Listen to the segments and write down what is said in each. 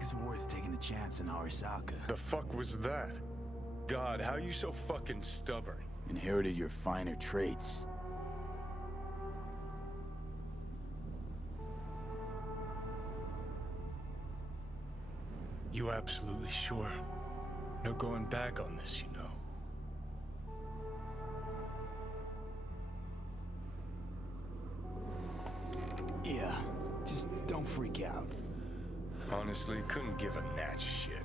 think it's worth taking a chance in Arasaka. The fuck was that? God, how you so fucking stubborn? Inherited your finer traits. You absolutely sure? No going back on this, you know. Yeah, just don't freak out. Honestly, couldn't give a gnat's shit.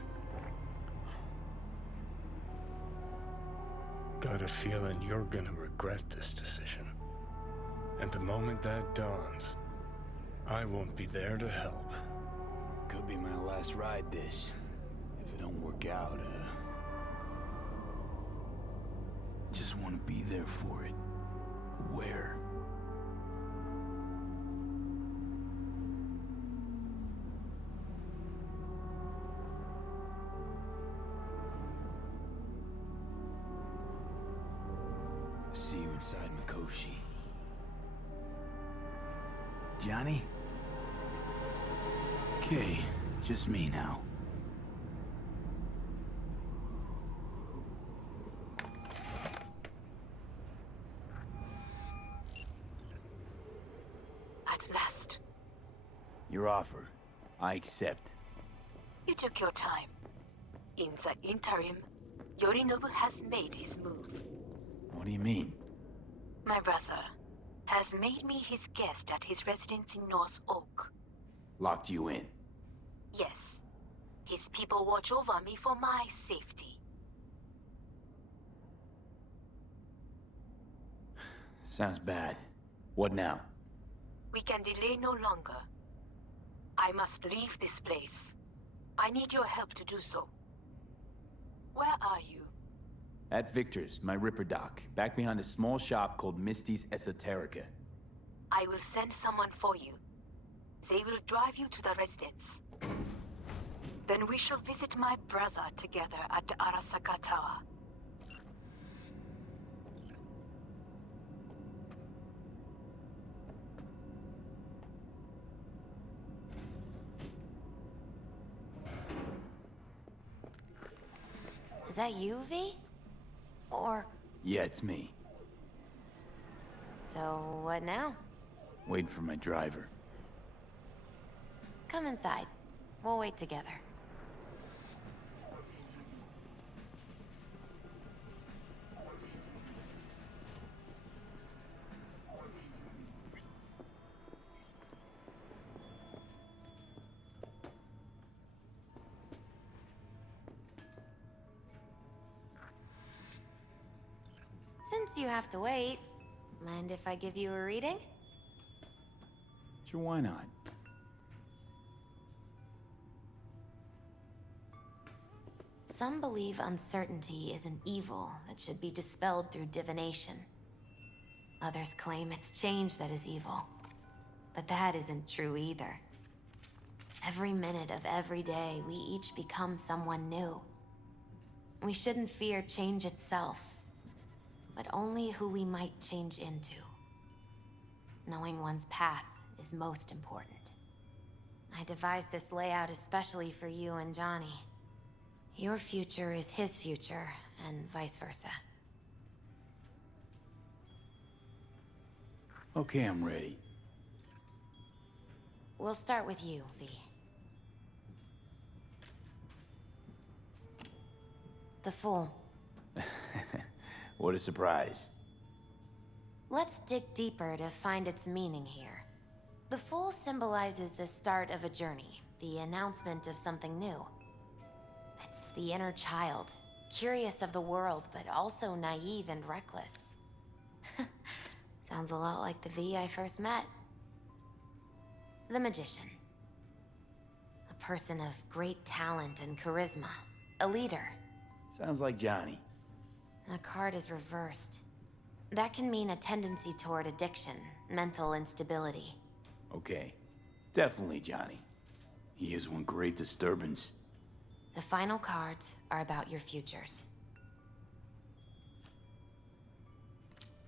Got a feeling you're gonna regret this decision. And the moment that dawns, I won't be there to help. Could be my last ride this. If it don't work out, just want to be there for it. Where? See you inside Mikoshi. Johnny? Okay, just me now. At last. Your offer. I accept. You took your time. In the interim, Yorinobu has made his move. What do you mean? My brother has made me his guest at his residence in North Oak. Locked you in? Yes. His people watch over me for my safety. Sounds bad. What now? We can delay no longer. I must leave this place. I need your help to do so. Where are you? At Victor's, my Ripper dock, back behind a small shop called Misty's Esoterica. I will send someone for you. They will drive you to the residence. Then we shall visit my brother together at the Arasaka Tower. Is that you, V? Or... Yeah, it's me. So, what now? Waiting for my driver. Come inside. We'll wait together. Since you have to wait, mind if I give you a reading? Sure, why not? Some believe uncertainty is an evil that should be dispelled through divination. Others claim it's change that is evil. But that isn't true either. Every minute of every day, we each become someone new. We shouldn't fear change itself, but only who we might change into. Knowing one's path is most important. I devised this layout especially for you and Johnny. Your future is his future, and vice versa. Okay, I'm ready. We'll start with you, V. The Fool. What a surprise. Let's dig deeper to find its meaning here. The Fool symbolizes the start of a journey, the announcement of something new. It's the inner child, curious of the world, but also naive and reckless. Sounds a lot like the V I first met. The Magician. A person of great talent and charisma. A leader. Sounds like Johnny. The card is reversed. That can mean a tendency toward addiction, mental instability. Okay. Definitely Johnny. He is one great disturbance. The final cards are about your futures.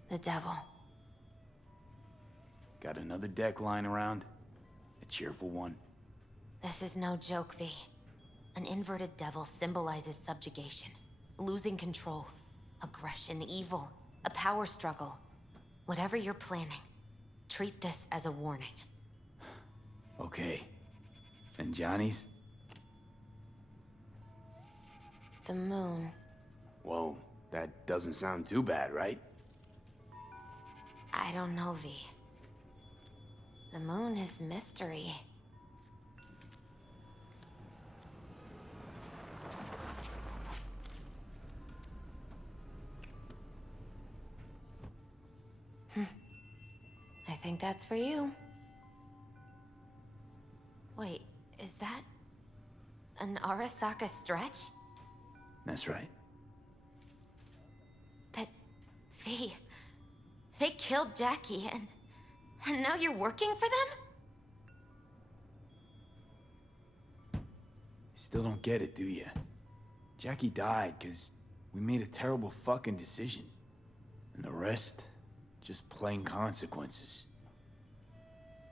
The Devil. Got another deck lying around? A cheerful one? This is no joke, V. An inverted devil symbolizes subjugation, losing control, aggression, evil, a power struggle. Whatever you're planning, treat this as a warning. Okay. And Johnny's? The moon. Whoa, that doesn't sound too bad, right? I don't know, V. The moon is mystery. I think that's for you. Wait, is that an Arasaka stretch? That's right. But, V, they killed Jackie and now you're working for them? Still don't get it, do you? Jackie died because we made a terrible fucking decision. And the rest, just plain consequences.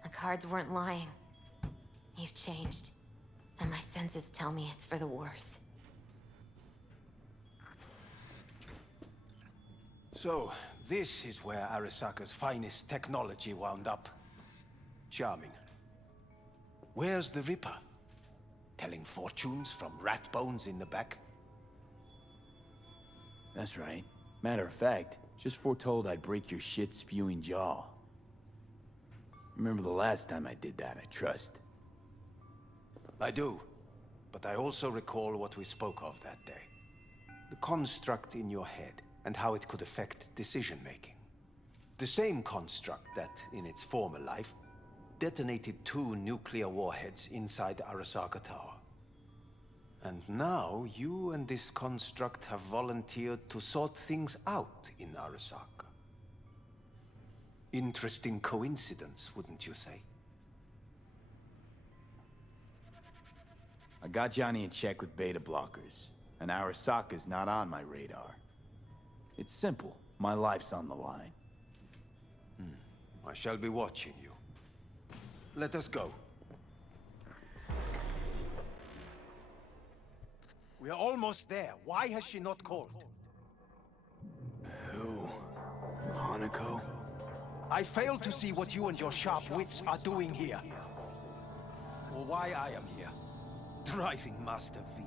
The cards weren't lying. You've changed. And my senses tell me it's for the worse. So, this is where Arasaka's finest technology wound up. Charming. Where's the Ripper? Telling fortunes from rat bones in the back? That's right. Matter of fact, just foretold I'd break your shit-spewing jaw. Remember the last time I did that, I trust. I do. But I also recall what we spoke of that day. The construct in your head, and how it could affect decision-making. The same construct that, in its former life, detonated 2 nuclear warheads inside Arasaka Tower. And now, you and this construct have volunteered to sort things out in Arasaka. Interesting coincidence, wouldn't you say? I got Johnny in check with beta blockers, and Arasaka's not on my radar. It's simple. My life's on the line. I shall be watching you. Let us go. We are almost there. Why has she not called? Who? Hanako? I fail to see what you and your sharp wits are doing here. Or why I am here. Driving Master V.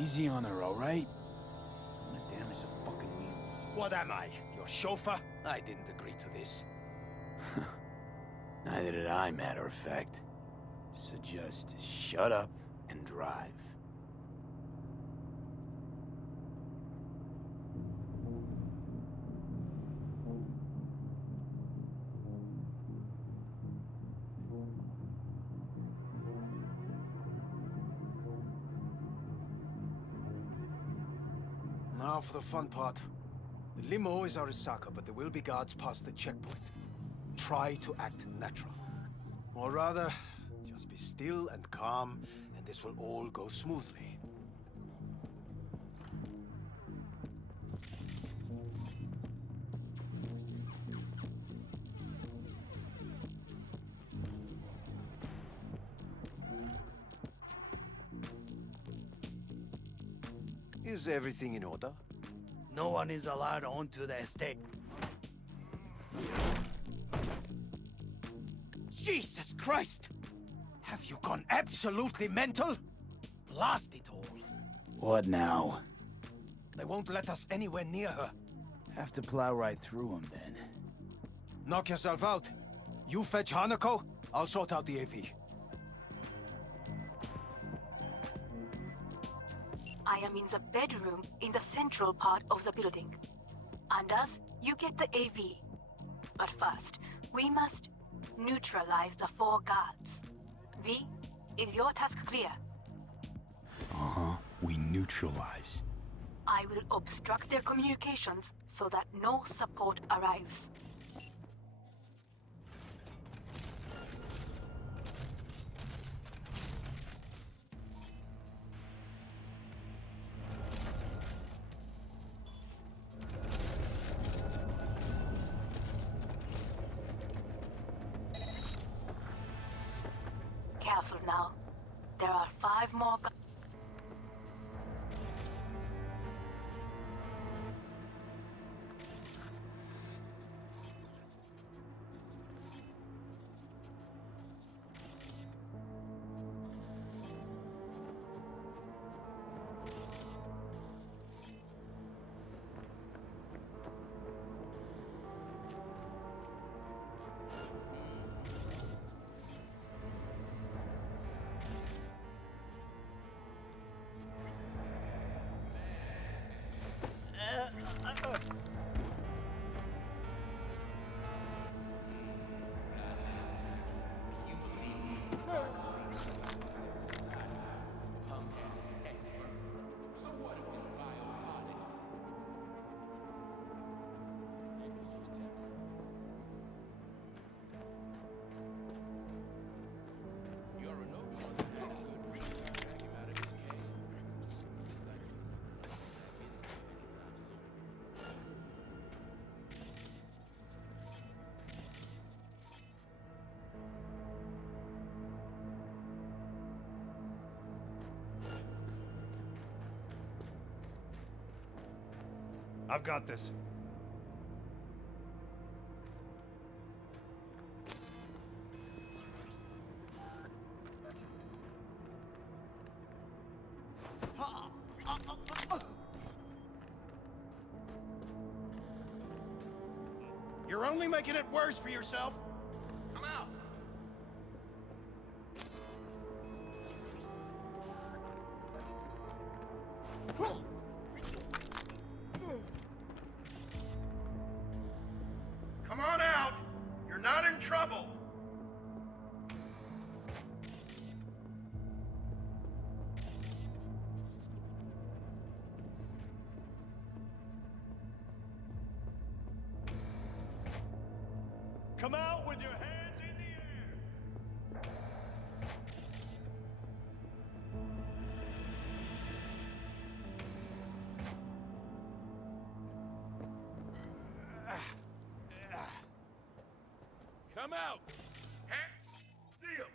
Easy on her, all right? Don't wanna damage the fucking wheels. What am I? Your chauffeur? I didn't agree to this. Neither did I, matter of fact. So just shut up and drive. Now for the fun part. The limo is Arasaka, but there will be guards past the checkpoint. Try to act natural. Or rather, just be still and calm, and this will all go smoothly. Is everything in order? No one is allowed onto the estate. Jesus Christ! Have you gone absolutely mental? Blast it all. What now? They won't let us anywhere near her. Have to plow right through them then. Knock yourself out. You fetch Hanako, I'll sort out the AV. I am in the bedroom in the central part of the building. Anders, you get the AV. But first, we must neutralize the 4 guards. V, is your task clear? Uh-huh. We neutralize. I will obstruct their communications so that no support arrives. Careful now. There are 5 more I've got this. You're only making it worse for yourself. Come out. Come on out. You're not in trouble. Come out with your hands in the air! Come out! See him!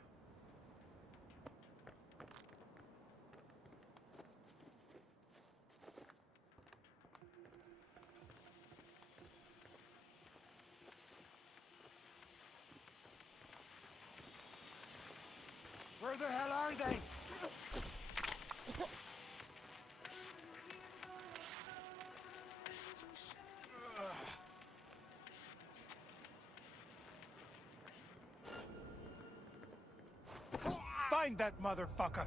Where the hell are they? Find that motherfucker!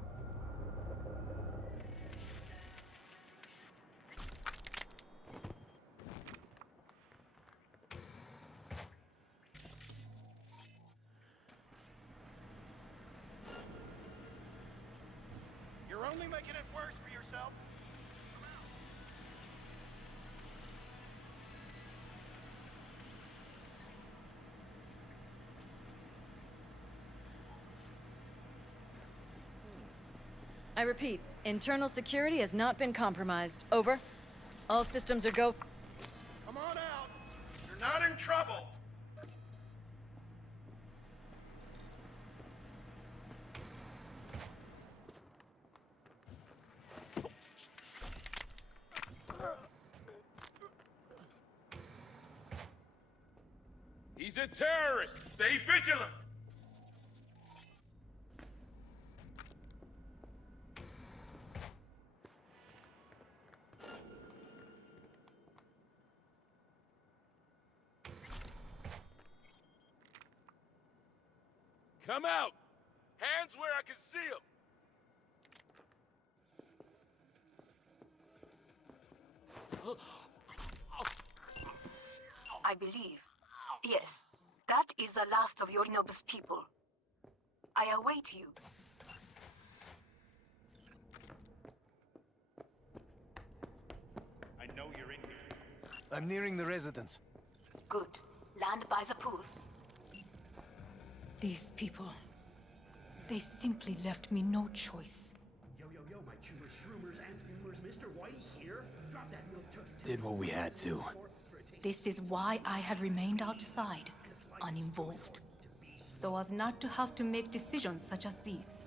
You're only making it worse for yourself. I repeat, internal security has not been compromised. Over. All systems are go. Come on out. You're not in trouble. He's a terrorist! Stay vigilant! Come out! Hands where I can see them! I believe. Yes, that is the last of Yorinobu's people. I await you. I know you're in here. I'm nearing the residence. Good. Land by the pool. These people, they simply left me no choice. Yo, my chewers, shroomers, and fumers, Mr. Whitey here. Drop that milk toast. Did what we had to. This is why I have remained outside, uninvolved, so as not to have to make decisions such as these.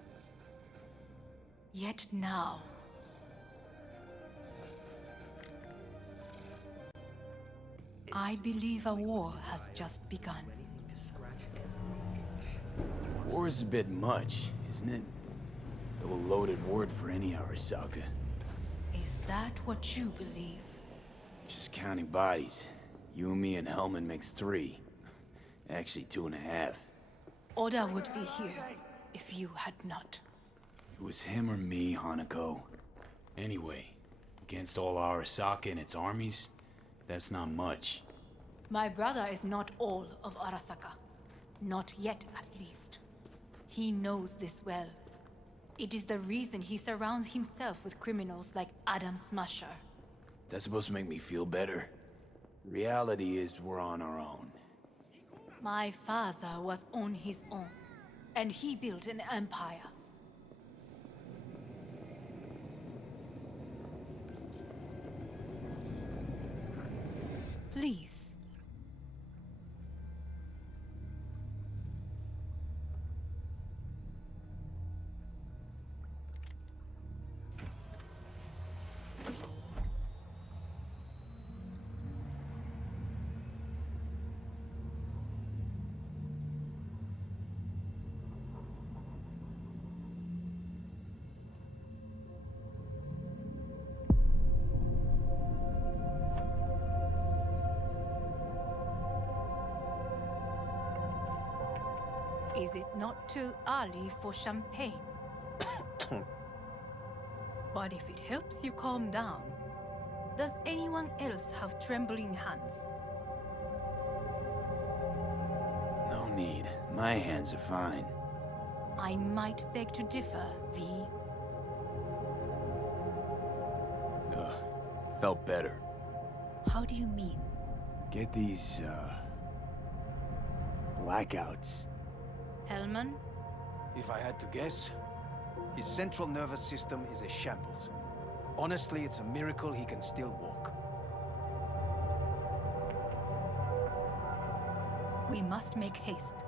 Yet now, I believe a war has just begun. War is a bit much, isn't it? Though a loaded word for any Arasaka. Is that what you believe? Just counting bodies. You and me and Hellman makes 3. Actually, 2.5. Oda would be here if you had not. It was him or me, Hanako. Anyway, against all Arasaka and its armies, that's not much. My brother is not all of Arasaka. Not yet, at least. He knows this well. It is the reason he surrounds himself with criminals like Adam Smasher. That's supposed to make me feel better. Reality is we're on our own. My father was on his own, and he built an empire. Please. Is it not too early for champagne? But if it helps you calm down, does anyone else have trembling hands? No need. My hands are fine. I might beg to differ, V. Felt better. How do you mean? Get these, blackouts. Hellman? If I had to guess, his central nervous system is a shambles. Honestly, it's a miracle he can still walk. We must make haste.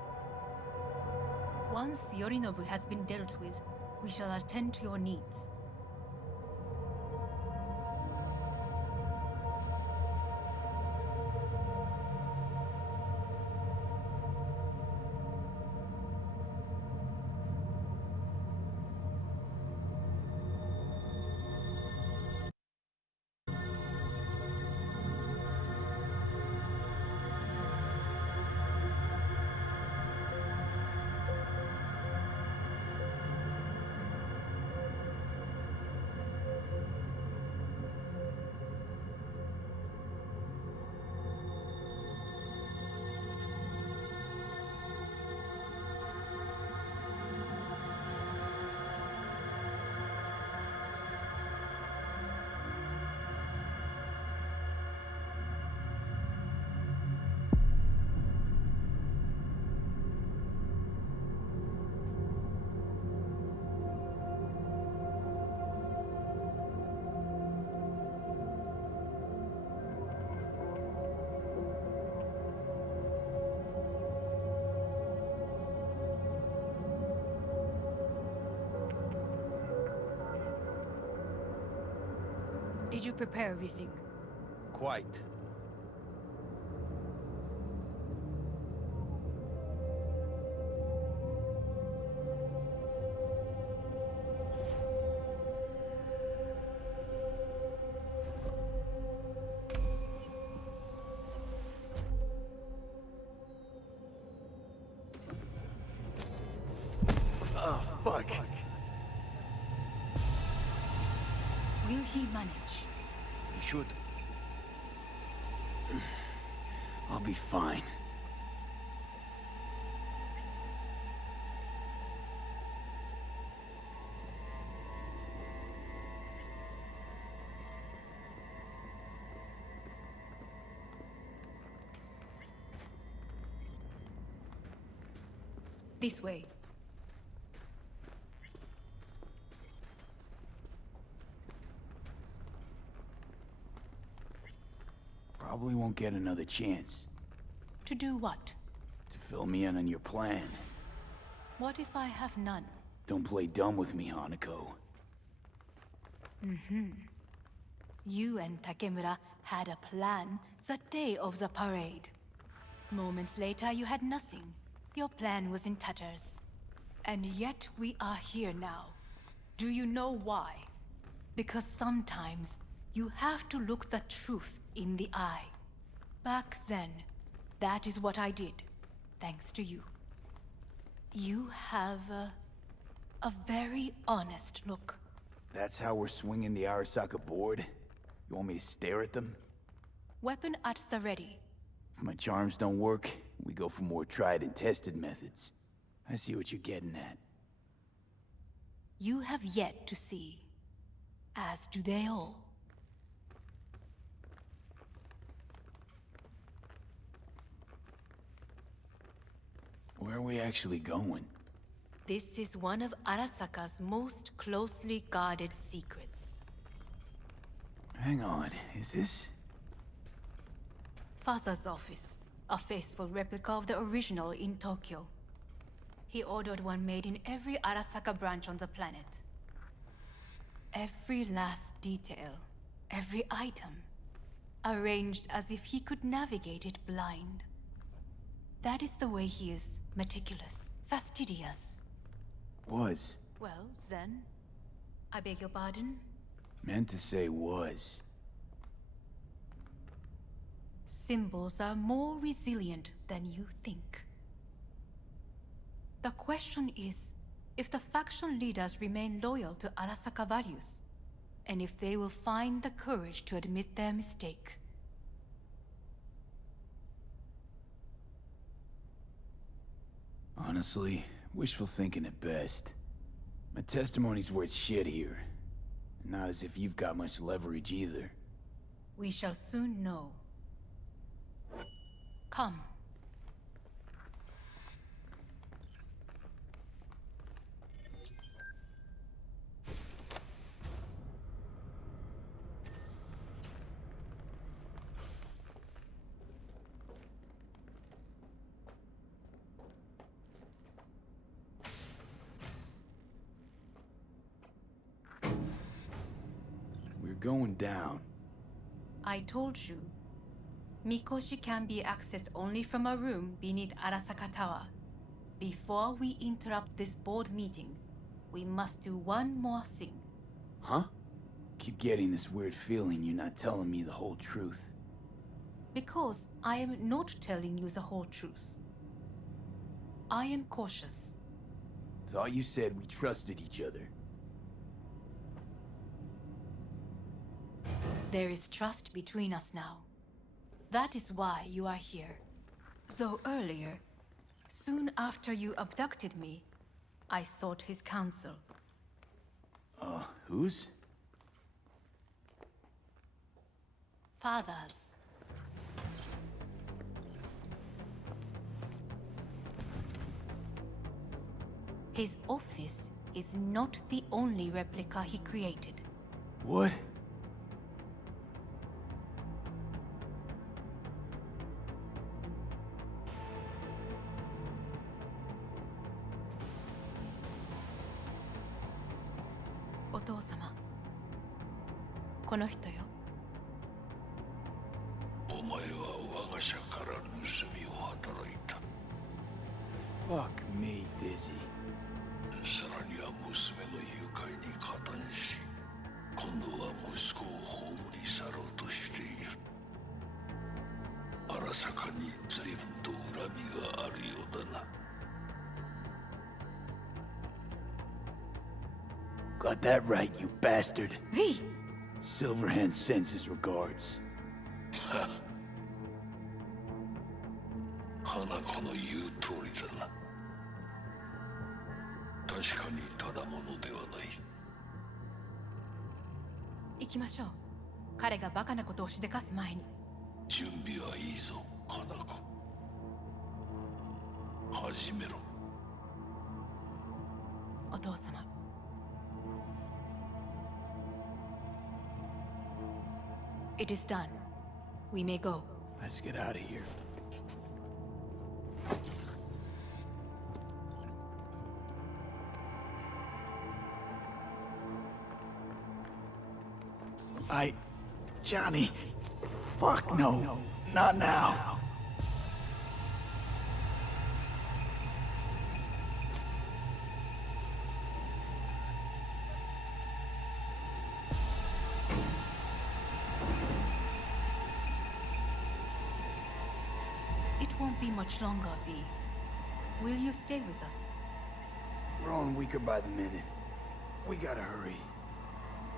Once Yorinobu has been dealt with, we shall attend to your needs. Did you prepare everything? Quite. Oh, fuck. Will he manage? He should. I'll be fine. This way. Probably won't get another chance To do what? to fill me in on your plan. What if I have none? Don't play dumb with me, Hanako. You and Takemura had a plan the day of the parade. Moments later, you had nothing. Your plan was in tatters. And yet we are here now. Do you know why? Because sometimes you have to look the truth in the eye. Back then, that is what I did, thanks to you. You have a very honest look. That's how we're swinging the Arasaka board? You want me to stare at them? Weapon at the ready. If my charms don't work, we go for more tried and tested methods. I see what you're getting at. You have yet to see, as do they all. Where are we actually going? This is one of Arasaka's most closely guarded secrets. Hang on, is this... Father's office, a faithful replica of the original in Tokyo. He ordered one made in every Arasaka branch on the planet. Every last detail, every item, arranged as if he could navigate it blind. That is the way he is, meticulous, fastidious. Was. Well, Zen, I beg your pardon? Meant to say was. Symbols are more resilient than you think. The question is, if the faction leaders remain loyal to Arasaka values, and if they will find the courage to admit their mistake. Honestly, wishful thinking at best. My testimony's worth shit here. Not as if you've got much leverage either. We shall soon know. Come. We're going down. I told you. Mikoshi can be accessed only from a room beneath Arasaka Tower. Before we interrupt this board meeting, we must do one more thing. Huh? Keep getting this weird feeling you're not telling me the whole truth. Because I am not telling you the whole truth. I am cautious. Thought you said we trusted each other. There is trust between us now. That is why you are here. Though earlier, soon after you abducted me, I sought his counsel. Whose? Father's. His office is not the only replica he created. What? Otou-sama. この人よ。お前は我が社から盗みを働いた。Fuck me, Dizzy. さらには娘の誘拐に加担し、今度は息子を葬り去ろうとしている。荒坂に随分と恨みがあるようだな。Got that right, you bastard. V! Silverhand sends his regards. 花子の言う通りだな。確かにただものではない。行きましょう。彼がバカなことをしでかす前に。準備はいいぞ、花子。始めろ。お父様。It is done. We may go. Let's get out of here. Johnny. Fuck no. Not now. It won't be much longer, V. Will you stay with us? We're on weaker by the minute. We gotta hurry.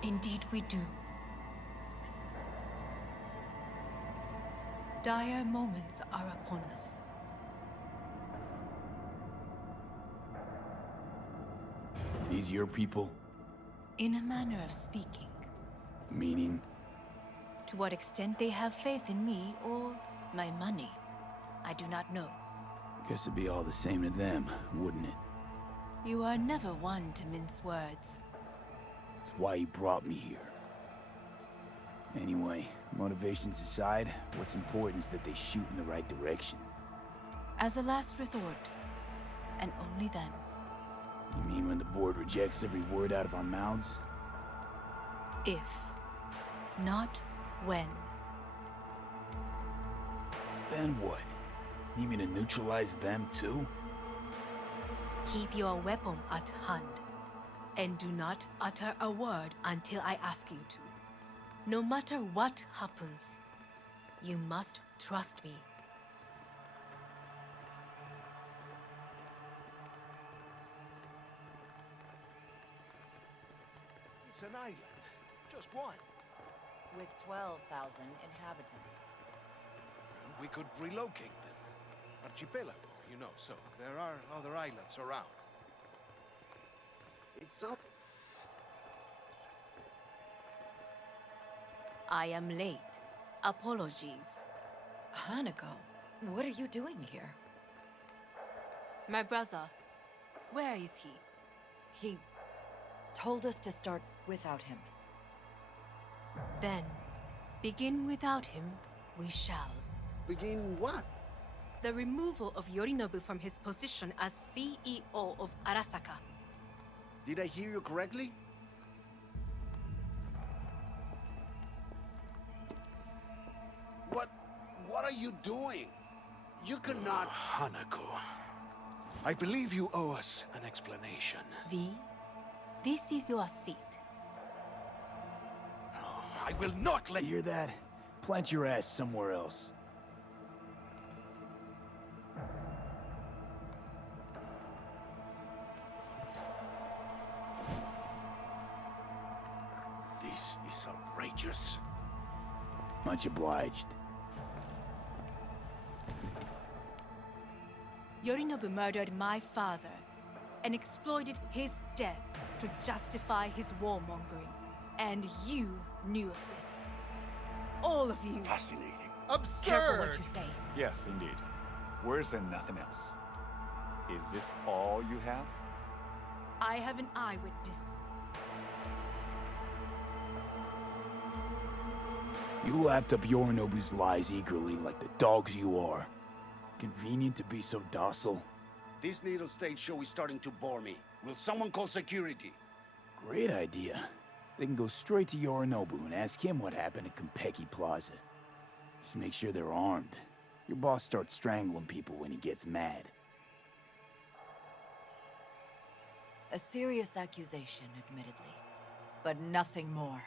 Indeed we do. Dire moments are upon us. These your people? In a manner of speaking. Meaning? To what extent they have faith in me or my money, I do not know. Guess it'd be all the same to them, wouldn't it? You are never one to mince words. That's why you brought me here. Anyway, motivations aside, what's important is that they shoot in the right direction. As a last resort, and only then. You mean when the board rejects every word out of our mouths? If, not when. Then what? Need me to neutralize them too? Keep your weapon at hand, and do not utter a word until I ask you to. No matter what happens, you must trust me. It's an island. Just one. With 12,000 inhabitants. We could relocate them. Archipelago, you know, so there are other islands around. It's up. I am late. Apologies. Hanako, what are you doing here? My brother, where is he? He told us to start without him. Then, begin without him, we shall. Begin what? The removal of Yorinobu from his position as CEO of Arasaka. Did I hear you correctly? What are you doing? You cannot... Hanako, I believe you owe us an explanation. V, this is your seat. I will not let You hear that? Plant your ass somewhere else. This is outrageous. Much obliged. Yorinobu murdered my father and exploited his death to justify his warmongering. And you knew of this. All of you. Fascinating. Absurd! Careful what you say. Yes, indeed. Worse than nothing else. Is this all you have? I have an eyewitness. You lapped up Yorinobu's lies eagerly like the dogs you are. Convenient to be so docile. This little stage show is starting to bore me. Will someone call security? Great idea. They can go straight to Yorinobu and ask him what happened at Konpeki Plaza. Just make sure they're armed. Your boss starts strangling people when he gets mad. A serious accusation, admittedly, but nothing more.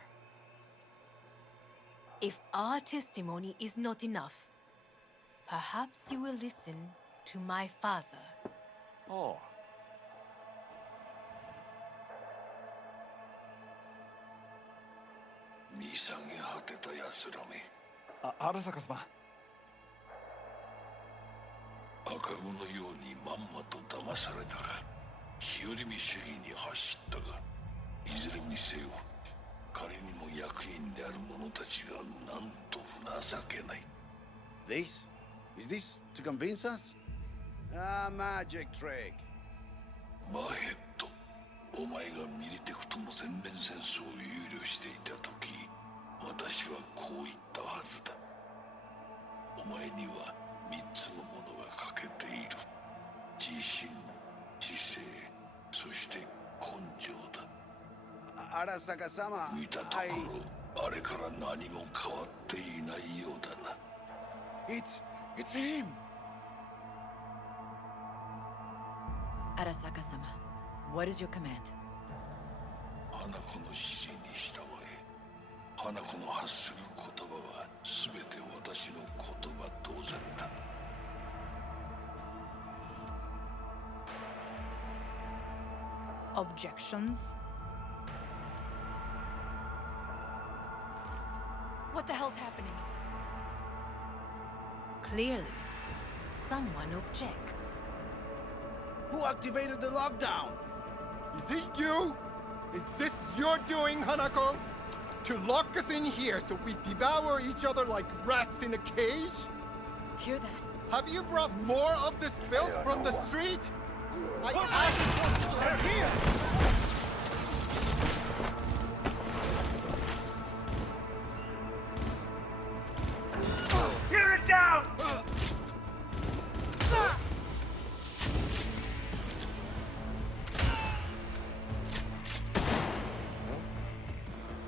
If our testimony is not enough, perhaps you will listen to my father. Oh. Arasaka様。赤子のようにまんまと騙されたが、日和見主義に走ったが、いずれにせよ、彼にも役員である者たちがなんと情けない。This? Is this to convince us? Ah, magic trick. バーヘッド、お前がミリテクとの全面戦争を憂慮していた時、私はこう言ったはずだ。お前には3つのものが欠けている。自信、知性、そして根性だ。Arasaka-sama, 見たところ、あれから何も変わっていないようだな。It's him! Arasaka-sama, what is your command? 花子の指示に従え。花子の発する言葉は全て私の言葉同然だ。Objections? What the hell's happening? Clearly, someone objects. Who activated the lockdown? Is it you? Is this your doing, Hanako? To lock us in here so we devour each other like rats in a cage? Hear that? Have you brought more of this filth from the street? I asked They're here! Tear it down!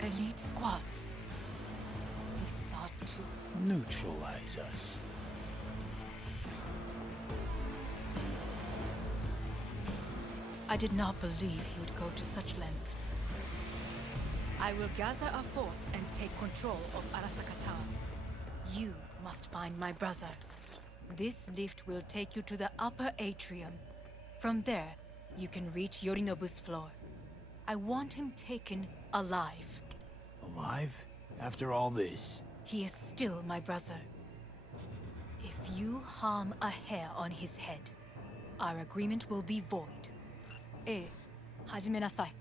Elite squads. He sought to Neutralize us. I did not believe he would go to such lengths. I will gather a force and take control of Arasaka Town. You must find my brother. This lift will take you to the upper atrium. From there, you can reach Yorinobu's floor. I want him taken alive. Alive? After all this? He is still my brother. If you harm a hair on his head, our agreement will be void. 始めなさい。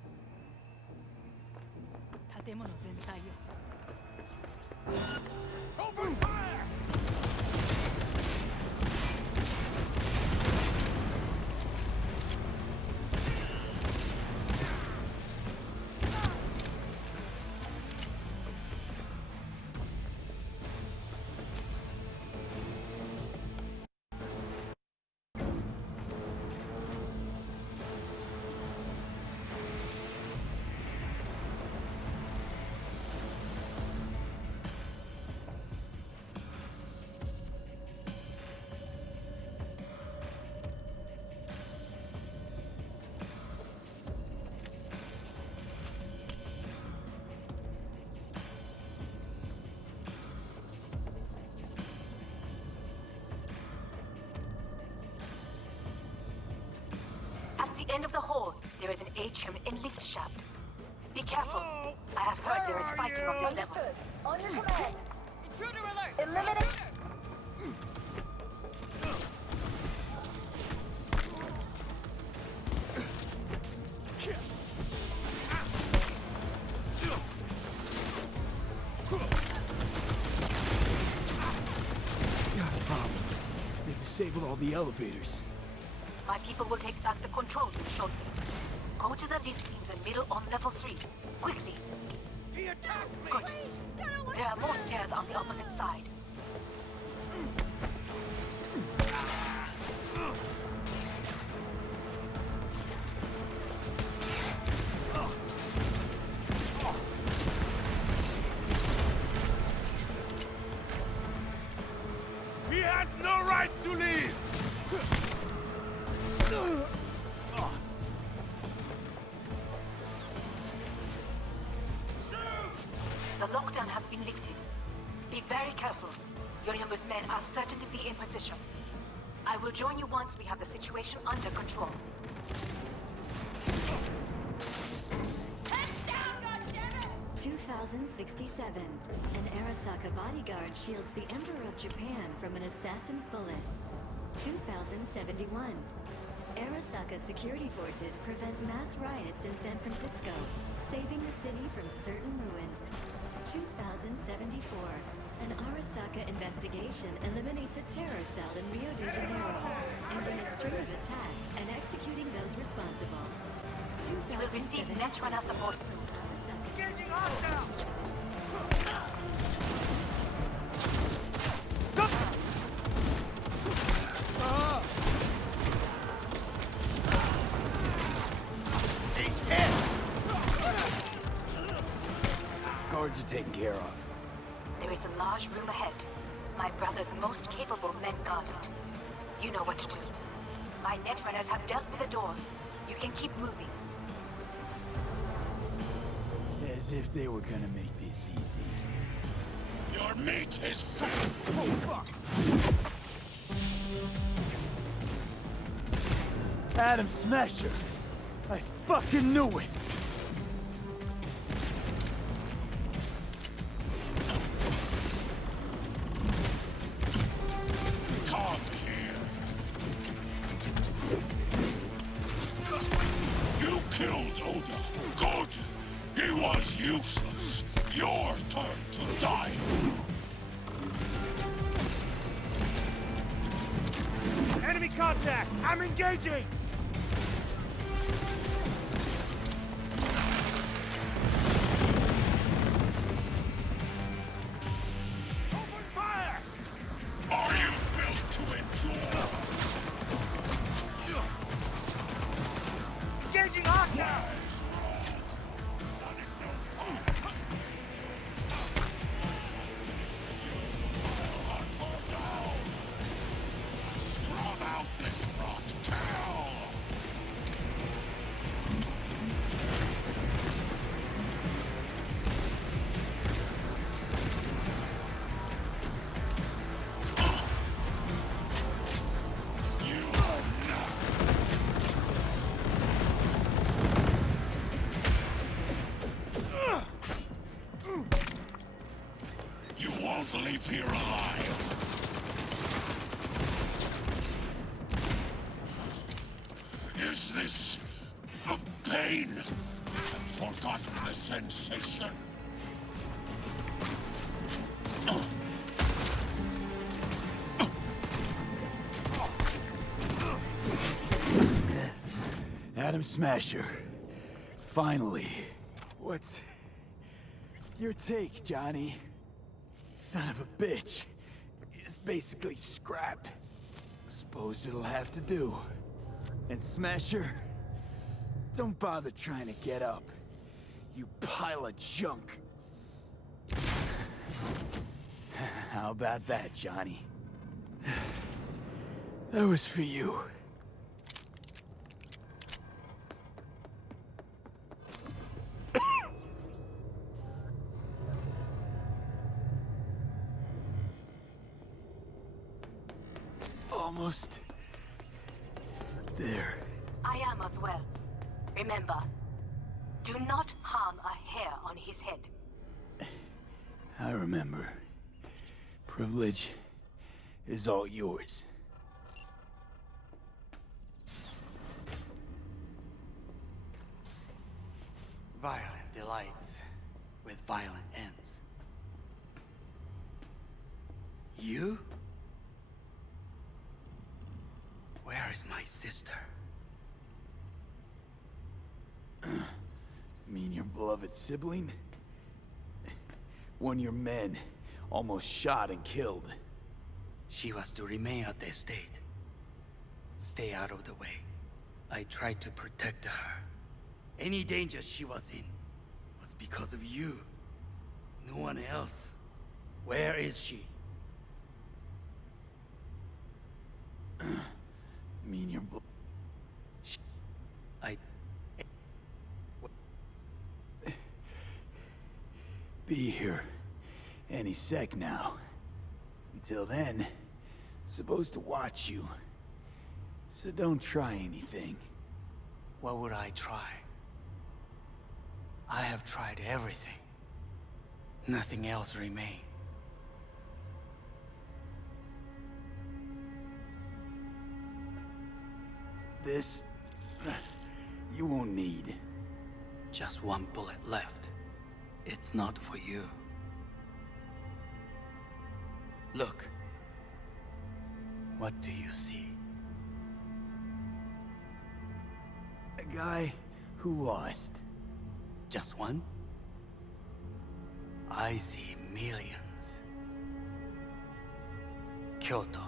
建物全体を。Open fire! At the end of the hall, there is an atrium and lift shaft. Be careful. I have heard there is fighting on this level. On your command. Intruder alert! Eliminate! Got a problem. They disabled all the elevators. My people will take back the control room shortly. Go to the lift in the middle on level 3. Quickly. He attacked me! Good. There are more stairs on the opposite side. He has no right to leave! The lockdown has been lifted. Be very careful. Yorinobu's men are certain to be in position. I will join you once we have the situation under control. 2067. An Arasaka bodyguard shields the Emperor of Japan from an assassin's bullet. 2071. Arasaka security forces prevent mass riots in San Francisco, saving the city from certain ruin. 2074. An Arasaka investigation eliminates a terror cell in Rio de Janeiro, ending a string of attacks and executing those responsible. You will receive Netrunner support soon. Engaging hostile! He's hit! Guards are taken care of. There is a large room ahead. My brother's most capable men guard it. You know what to do. My Netrunners have dealt with the doors. You can keep moving. As if they were gonna make this easy. Your meat is full! Oh, fuck! Adam Smasher! I fucking knew it! Come here! You killed Oda. Good! He was useless. Your turn to die. Enemy contact! I'm engaging! Open fire! Are you built to endure? Engaging hostile! Scrub out this rot town! leave here alive. Is this a pain? I've forgotten the sensation. Adam Smasher. Finally. What's your take, Johnny? Son of a bitch. It's basically scrap. Suppose it'll have to do. And Smasher, don't bother trying to get up. You pile of junk. How about that, Johnny? That was for you. Almost there. I am as well. Remember, do not harm a hair on his head. I remember. Privilege is all yours. Violent delights with violent ends. You? Where is my sister? Mean your beloved sibling? One your men almost shot and killed. She was to remain at the estate. Stay out of the way. I tried to protect her. Any danger she was in was because of you. No one else. Where is she? Mean your be here any sec now. Until then, supposed to watch you. So don't try anything. What would I try? I have tried everything. Nothing else remains. This... you won't need. Just one bullet left. It's not for you. Look. What do you see? A guy who lost. Just one? I see millions. Kyoto.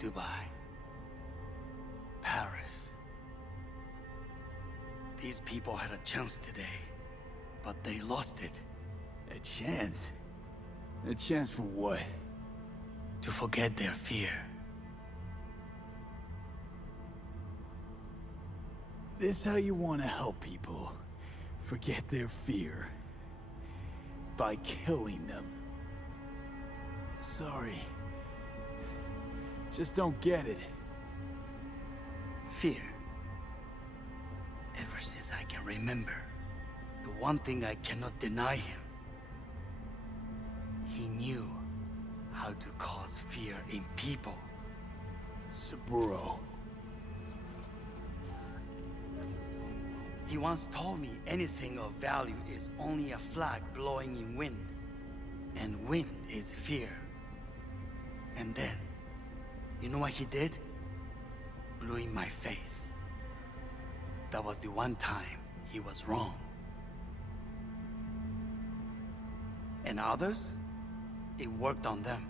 Dubai. Paris. These people had a chance today, but they lost it. A chance? A chance for what? To forget their fear. This how you want to help people forget their fear? By killing them. Sorry. Just don't get it. Fear. Ever since I can remember, the one thing I cannot deny him. He knew how to cause fear in people. Saburo. He once told me anything of value is only a flag blowing in wind. And wind is fear. And then, you know what he did? Blew in my face. That was the one time he was wrong. And others? It worked on them.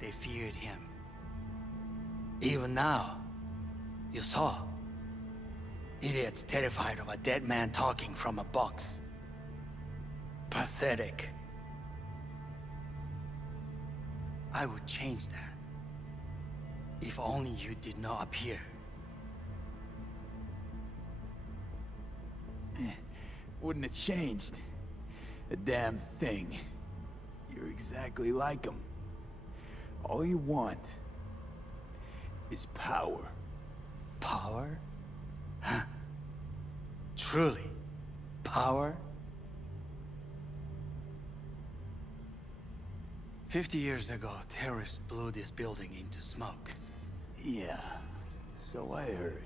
They feared him. Even now, you saw. Idiots terrified of a dead man talking from a box. Pathetic. I would change that. If only you did not appear. Wouldn't have changed a damn thing. You're exactly like him. All you want is power. Power? Huh. Truly, power? 50 years ago, terrorists blew this building into smoke. Yeah, so I heard.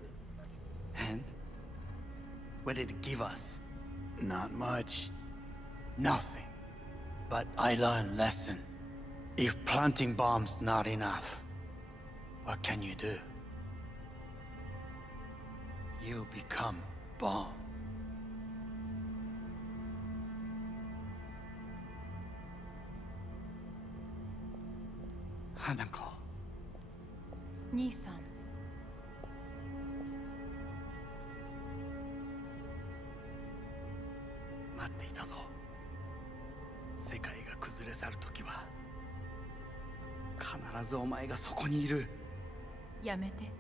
And? What did it give us? Not much. Nothing. But I learned lesson. If planting bombs not enough, what can you do? You become bomb. Hanako. 兄さん。待っていたぞ。世界が崩れ去る時は必ずお前がそこにいる。やめて。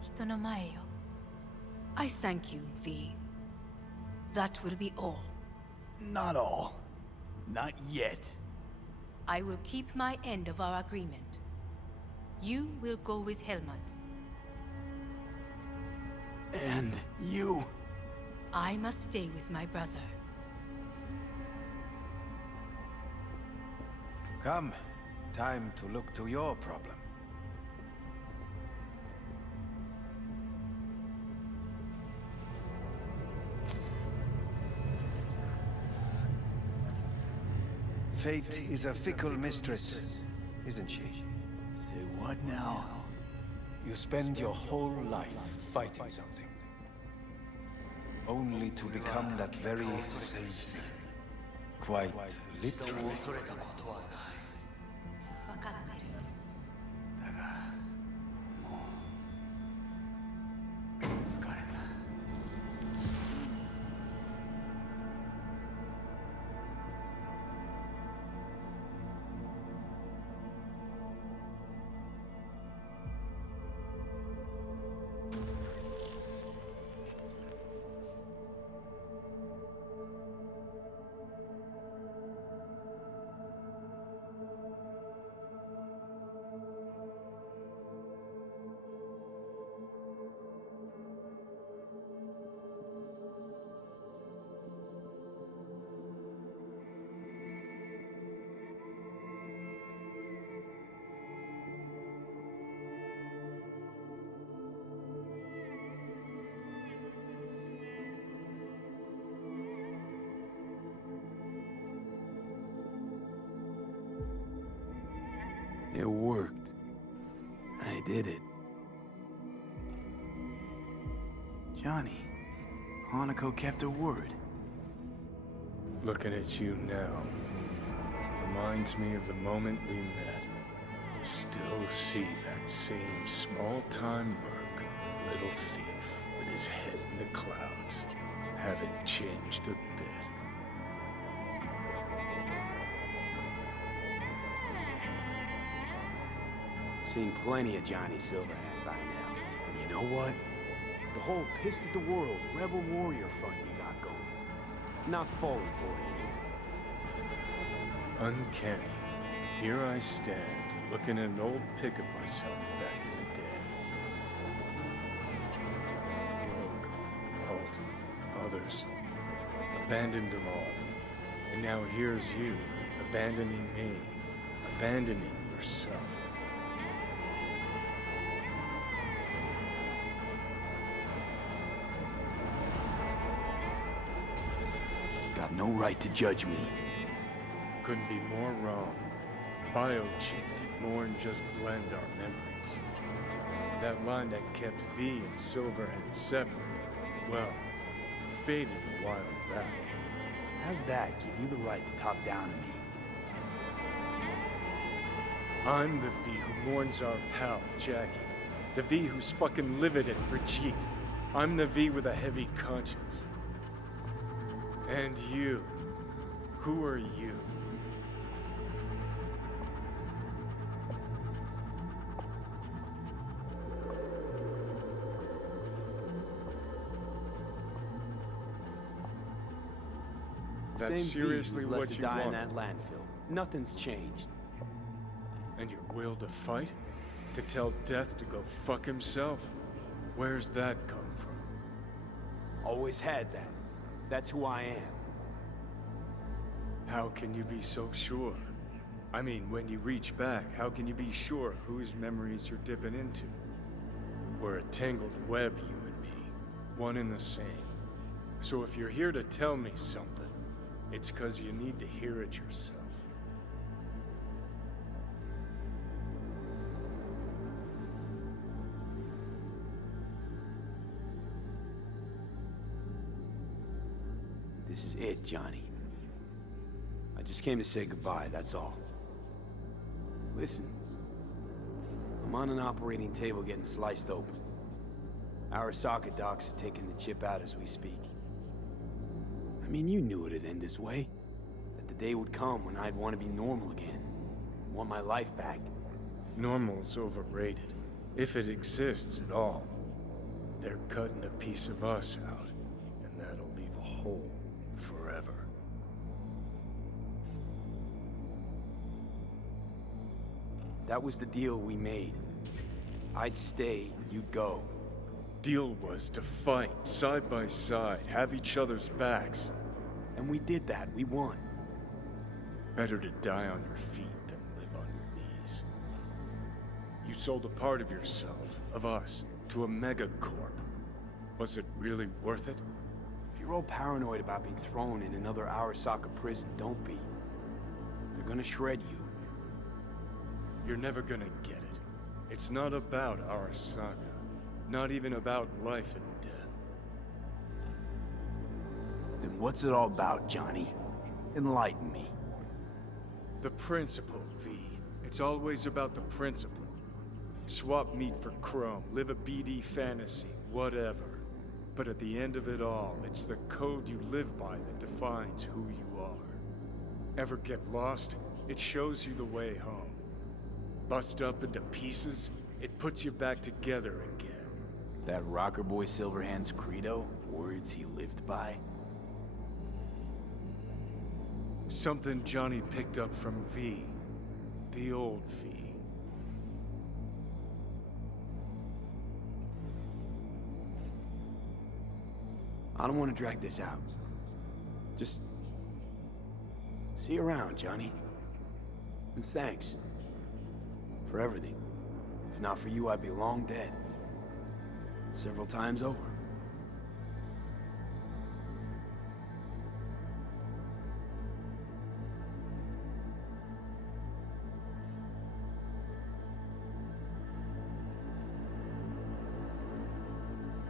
人の前よ。I thank you, V. That will be all. Not all. Not yet. I will keep my end of our agreement. You will go with Hellman. And you? I must stay with my brother. Come. Time to look to your problem. Fate is a fickle mistress, isn't she? Say what now? You spend your whole life fighting something, only to become that very same thing. Quite literally. 分かってる。だが、もう疲れた。It worked. I did it. Johnny, Hanako kept her word. Looking at you now reminds me of the moment we met. Still see that same small-time merc, little thief with his head in the clouds. Haven't changed a bit. Seen plenty of Johnny Silverhand by now. And you know what? The whole pissed at the world, rebel warrior front you got going. Not falling for it anymore. Uncanny. Here I stand, looking at an old pic of myself back in the day. Rogue, Alt, others. Abandoned them all. And now here's you, abandoning me. Abandoning yourself. Got no right to judge me. Couldn't be more wrong. Biochip did more than just blend our memories. That line that kept V and Silverhand separate, well, faded a while back. How's that give you the right to talk down to me? I'm the V who mourns our pal, Jackie. The V who's fucking livid at Brigitte. I'm the V with a heavy conscience. And you. Who are you? That's Same seriously V was left what to you die in want? that landfill. Nothing's changed. And your will to fight? To tell Death to go fuck himself? Where's that come from? Always had that. That's who I am. How can you be so sure? I mean, when you reach back, how can you be sure whose memories you're dipping into? We're a tangled web, you and me. One and the same. So if you're here to tell me something, it's 'cause you need to hear it yourself. This is it, Johnny. I just came to say goodbye, that's all. Listen. I'm on an operating table getting sliced open. Arasaka docs are taking the chip out as we speak. I mean, you knew it'd end this way. That the day would come when I'd want to be normal again. Want my life back. Normal's overrated. If it exists at all. They're cutting a piece of us out, and that'll leave a hole forever. That was the deal we made. I'd stay, you'd go. Deal was to fight, side by side, have each other's backs. And we did that, we won. Better to die on your feet than live on your knees. You sold a part of yourself, of us, to a megacorp. Was it really worth it? If you're all paranoid about being thrown in another Arasaka prison, don't be. They're gonna shred you. You're never gonna get it. It's not about Arasaka. Not even about life and death. Then what's it all about, Johnny? Enlighten me. The principle, V. It's always about the principle. Swap meat for chrome, live a BD fantasy, whatever. But at the end of it all, it's the code you live by that defines who you are. Ever get lost? It shows you the way home. Bust up into pieces, it puts you back together again. That rocker boy Silverhand's credo? Words he lived by? Something Johnny picked up from V. The old V. I don't want to drag this out. Just... see you around, Johnny. And thanks. For everything. If not for you, I'd be long dead. Several times over.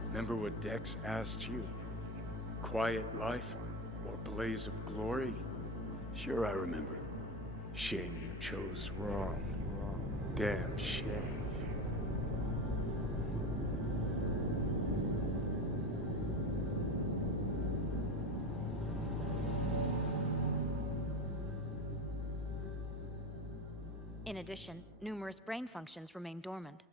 Remember what Dex asked you? Quiet life or blaze of glory? Sure I remember. Shame you chose wrong. Damn shame. In addition, numerous brain functions remain dormant.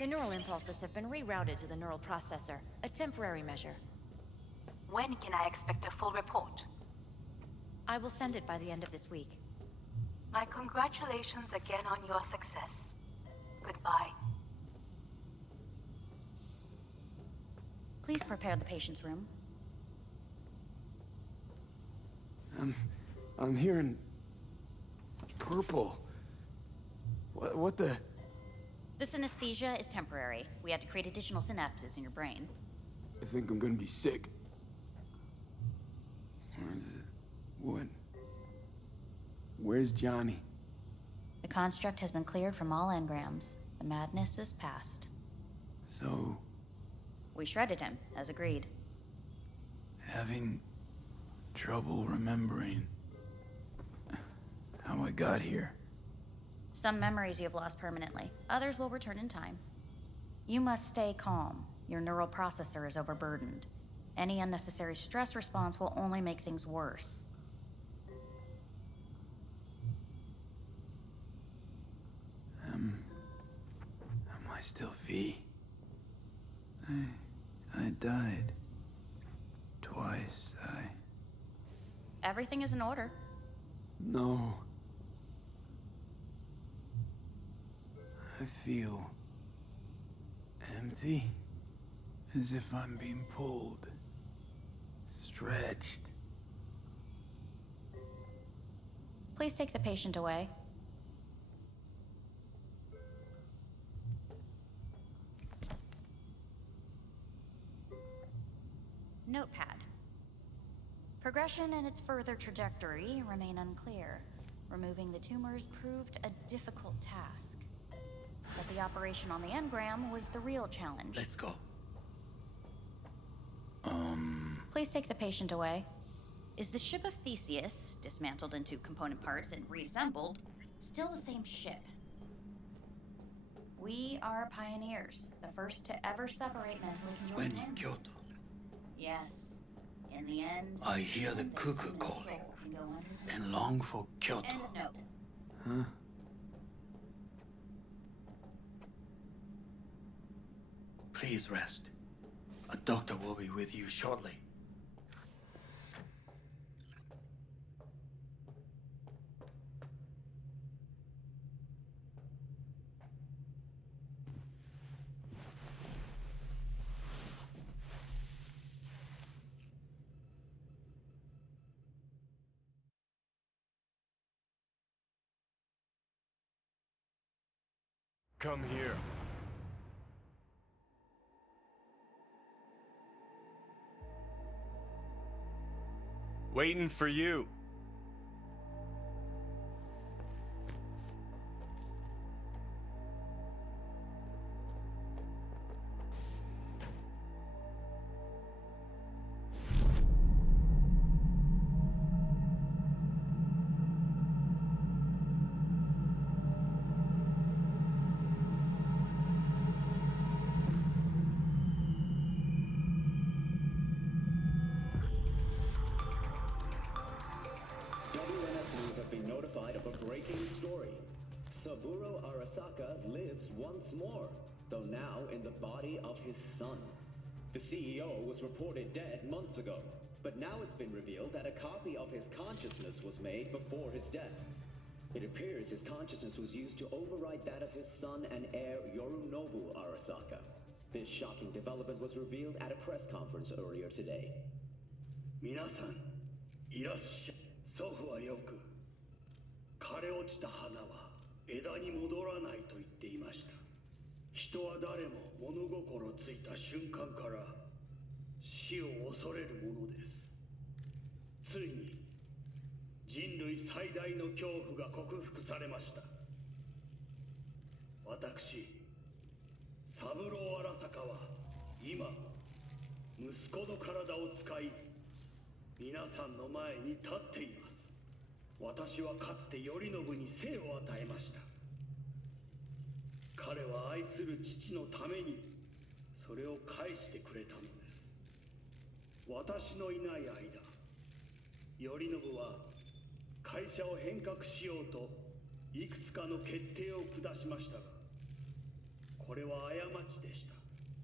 The neural impulses have been rerouted to the neural processor, a temporary measure. When can I expect a full report? I will send it by the end of this week. My congratulations again on your success. Goodbye. Please prepare the patient's room. I'm hearing... purple. What the... This anesthesia is temporary. We had to create additional synapses in your brain. I think I'm gonna be sick. Where is it? What? Where's Johnny? The construct has been cleared from all engrams. The madness is past. So... We shredded him, as agreed. Having trouble remembering how I got here. Some memories you have lost permanently. Others will return in time. You must stay calm. Your neural processor is overburdened. Any unnecessary stress response will only make things worse. Am I still V? I died. Twice, Everything is in order. No. I feel... empty. As if I'm being pulled. Stretched. Please take the patient away. Notepad. Progression and its further trajectory remain unclear. Removing the tumors proved a difficult task. But the operation on the engram was the real challenge. Let's go. Please take the patient away. Is the ship of Theseus, dismantled into component parts and reassembled, still the same ship? We are pioneers, the first to ever separate mentally conjoined When in Kyoto, Yes. In the end, I hear the cuckoo calling and long for Kyoto. End of note. Huh? Please rest. A doctor will be with you shortly. Come here. Waiting for you. Saburo Arasaka lives once more, though now in the body of his son. The CEO was reported dead months ago, but now it's been revealed that a copy of his consciousness was made before his death. It appears his consciousness was used to override that of his son and heir Yorinobu Arasaka. This shocking development was revealed at a press conference earlier today. 皆さん、いらっしゃい。祖父はよく、枯れ落ちた花は枝に戻らないと言っていました。人は誰も物心ついた瞬間から死を恐れるものです。ついに人類最大の恐怖が克服されました。私、三郎荒坂は今、息子の体を使い、皆さんの前に立っています。私はかつて頼信に生を与えました。彼は愛する父のためにそれを返してくれたのです。私のいない間、頼信は会社を変革しようといくつかの決定を下しましたが、これは過ちでした。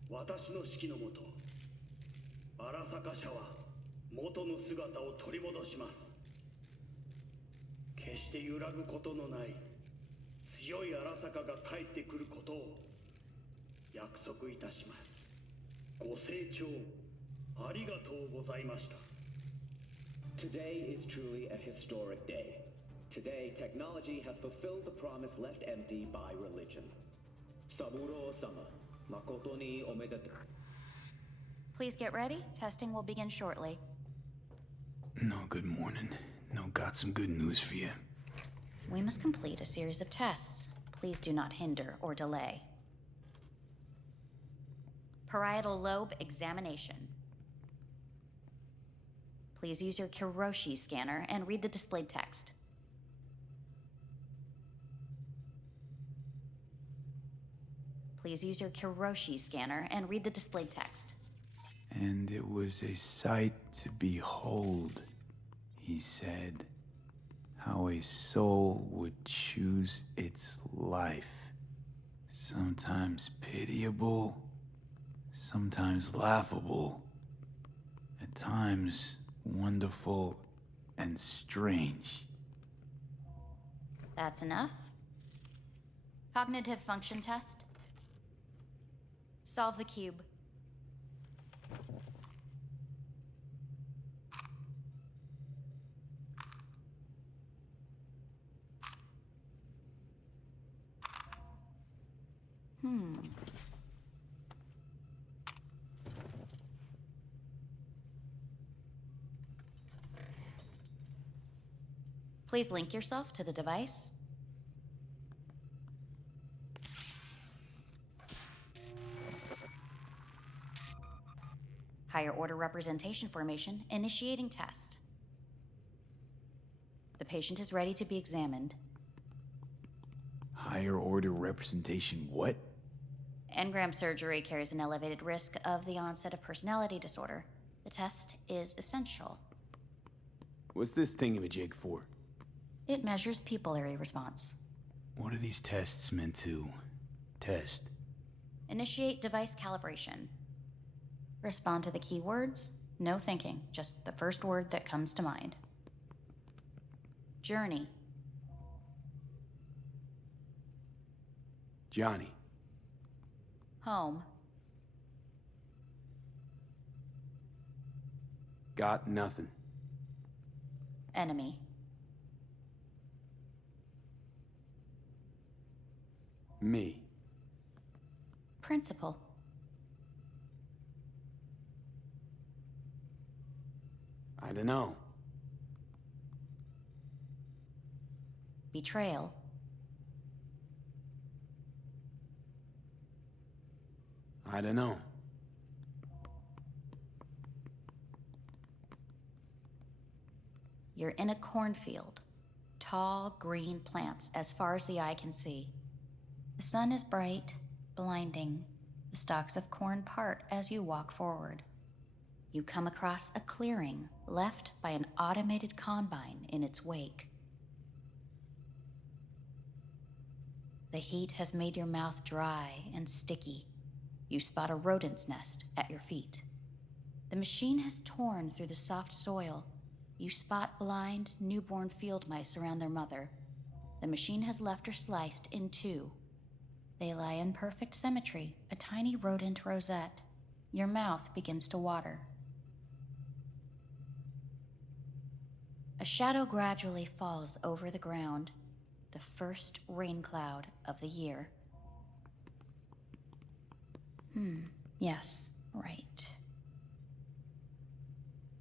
私の指揮のもと、荒坂社は元の姿を取り戻します。決して揺らぐことのない強い荒坂が帰ってくることを約束いたします。ご清聴ありがとうございました。Today is truly a historic day. Today, technology has fulfilled the promise left empty by religion. Saburo-sama, makoto ni omedetou. Please get ready. Testing will begin shortly. No, good morning. No, got some good news for you. We must complete a series of tests. Please do not hinder or delay. Parietal lobe examination. Please use your Kiroshi scanner and read the displayed text. Please use your Kiroshi scanner and read the displayed text. And it was a sight to behold, he said, how a soul would choose its life. Sometimes pitiable, sometimes laughable, at times wonderful and strange. That's enough. Cognitive function test. Solve the cube. Please link yourself to the device. Higher order representation formation, initiating test. The patient is ready to be examined. Higher order representation what? Engram surgery carries an elevated risk of the onset of personality disorder. The test is essential. What's this thingamajig for? It measures pupillary response. What are these tests meant to test? Initiate device calibration. Respond to the keywords. No thinking, just the first word that comes to mind. Journey. Johnny. Home. Got nothing. Enemy. Me. Principal. I don't know. Betrayal. I don't know. You're in a cornfield. Tall, green plants as far as the eye can see. The sun is bright, blinding. The stalks of corn part as you walk forward. You come across a clearing left by an automated combine in its wake. The heat has made your mouth dry and sticky. You spot a rodent's nest at your feet. The machine has torn through the soft soil. You spot blind, newborn field mice around their mother. The machine has left her sliced in two. They lie in perfect symmetry, a tiny rodent rosette. Your mouth begins to water. A shadow gradually falls over the ground, the first rain cloud of the year. Yes, right.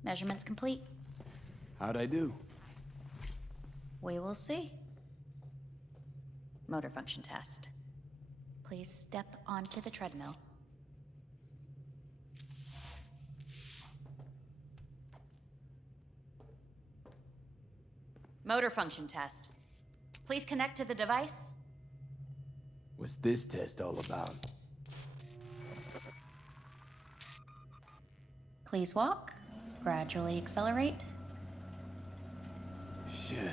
Measurements complete. How'd I do? We will see. Motor function test. Please step onto the treadmill. Motor function test. Please connect to the device. What's this test all about? Please walk. Gradually accelerate. Shit.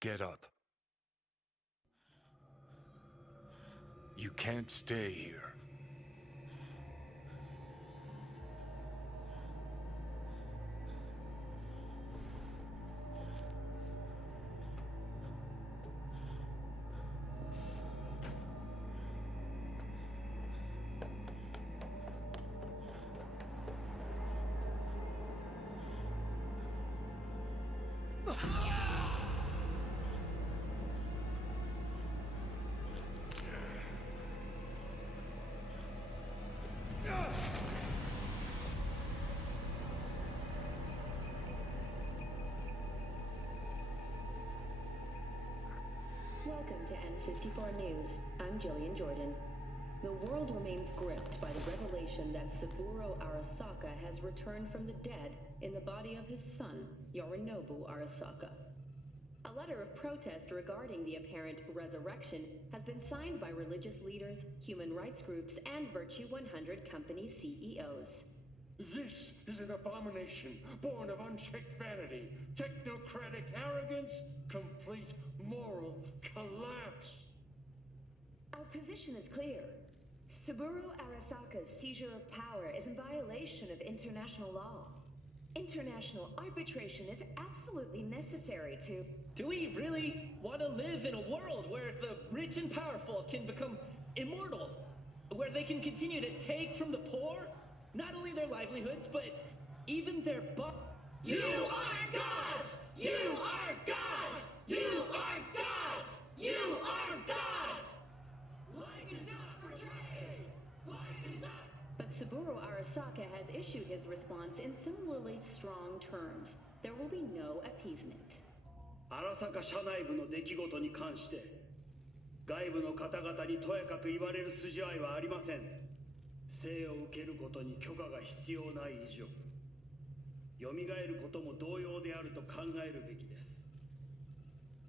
Get up. You can't stay here. Welcome to N54 News. I'm Jillian Jordan. The world remains gripped by the revelation that Saburo Arasaka has returned from the dead in the body of his son, Yorinobu Arasaka. A letter of protest regarding the apparent resurrection has been signed by religious leaders, human rights groups, and Virtue 100 company CEOs. This is an abomination born of unchecked vanity, technocratic arrogance, complete moral collapse. Our position is clear. Saburo Arasaka's seizure of power is in violation of international law. International arbitration is absolutely necessary to... Do we really want to live in a world where the rich and powerful can become immortal? Where they can continue to take from the poor? Not only their livelihoods, but even their You are gods! You are gods! You are gods! You are gods! Life is not for trade! issue his response in similarly strong terms. There will be no appeasement. 荒坂社内部の出来事に関して外部の方々にとやかく言われる筋合いはありません。生を受けることに許可が必要ない以上、蘇ることも同様であると考えるべきです。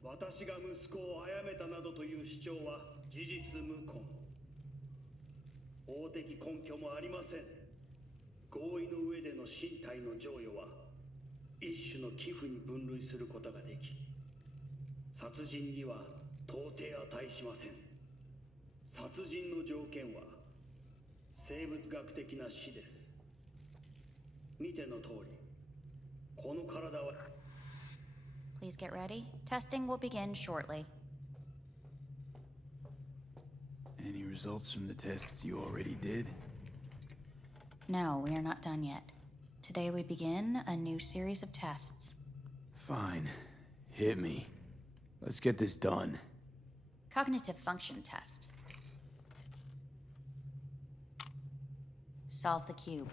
私が息子を殺めたなどという主張は事実無根。法的根拠もありません。合意の上での身体の贈与は一種の寄付に分類することができ、殺人には到底値しません。殺人の条件は生物学的な死です。見ての通り、この体は Please get ready. Testing will begin shortly. Any results from the tests you already did? No, we are not done yet. Today we begin a new series of tests. Fine. Hit me. Let's get this done. Cognitive function test. Solve the cube.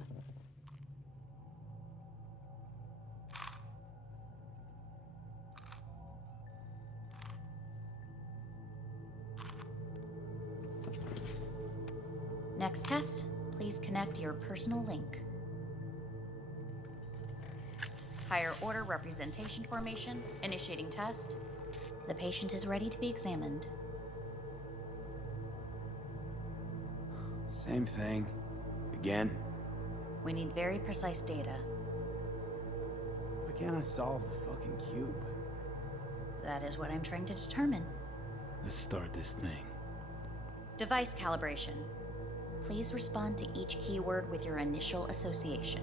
Next test, please connect your personal link. Higher order representation formation, initiating test. The patient is ready to be examined. Same thing. Again? We need very precise data. Why can't I solve the fucking cube? That is what I'm trying to determine. Let's start this thing. Device calibration. Please respond to each keyword with your initial association.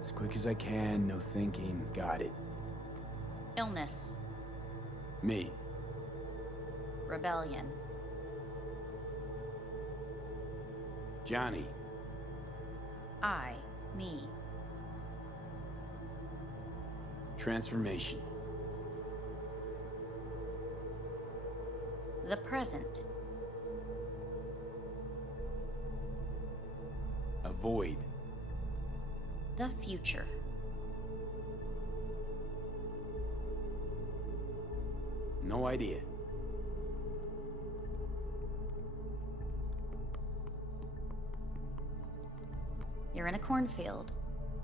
As quick as I can, no thinking. Got it. Illness. Me. Rebellion. Johnny. I. Me. Transformation. The present. Avoid. The future. No idea. You're in a cornfield.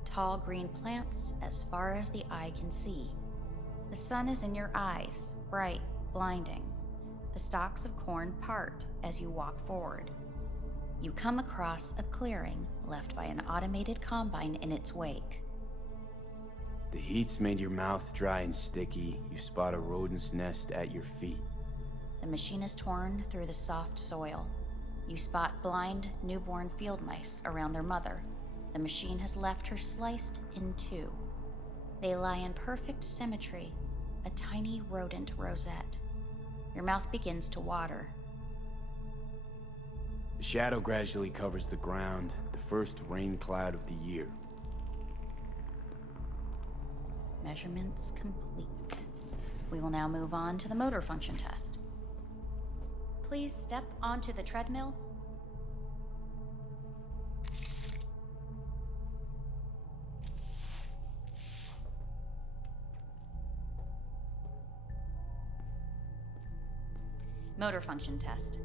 Tall green plants as far as the eye can see. The sun is in your eyes, bright, blinding. The stalks of corn part as you walk forward. You come across a clearing left by an automated combine in its wake. The heat's made your mouth dry and sticky. You spot a rodent's nest at your feet. The machine is torn through the soft soil. You spot blind, newborn field mice around their mother. The machine has left her sliced in two. They lie in perfect symmetry, a tiny rodent rosette. Your mouth begins to water. The shadow gradually covers the ground, the first rain cloud of the year. Measurements complete. We will now move on to the motor function test. Please step onto the treadmill. Motor function test.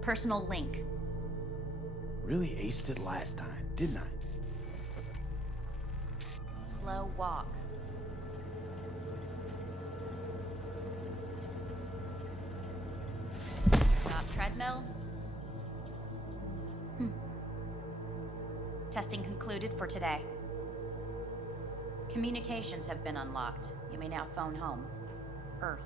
Personal link. Really aced it last time, didn't I? Slow walk. Stop treadmill. Testing concluded for today. Communications have been unlocked. You may now phone home. Earth.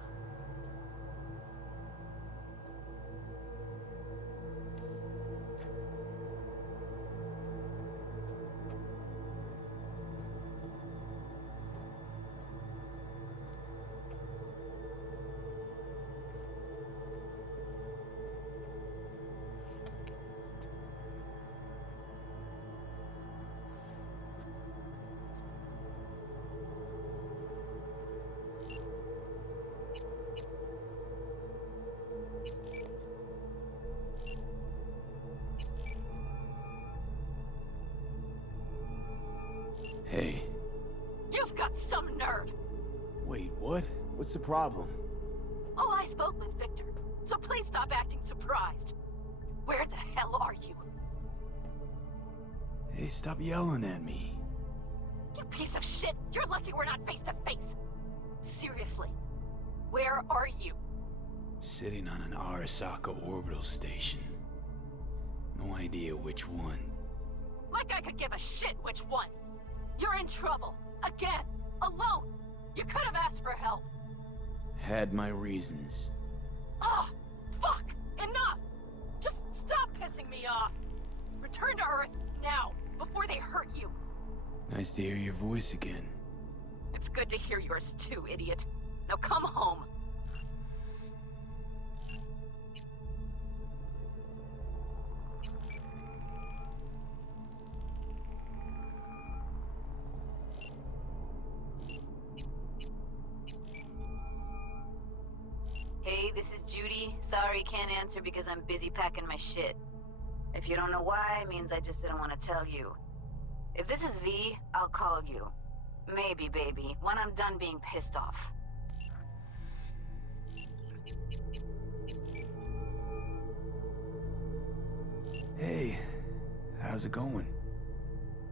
Hey. You've got some nerve! Wait, what? What's the problem? Oh, I spoke with Victor, so please stop acting surprised. Where the hell are you? Hey, stop yelling at me. You piece of shit! You're lucky we're not face to face! Seriously, where are you? Sitting on an Arasaka orbital station. No idea which one. Like I could give a shit which one! You're in trouble! Again! Alone! You could have asked for help! Had my reasons. Ah! Fuck! Enough! Just stop pissing me off! Return to Earth, now, before they hurt you! Nice to hear your voice again. It's good to hear yours too, idiot. Now come home. Hey, this is Judy. Sorry, can't answer because I'm busy packing my shit. If you don't know why, it means I just didn't want to tell you. If this is V, I'll call you. Maybe, baby, when I'm done being pissed off. Hey, how's it going?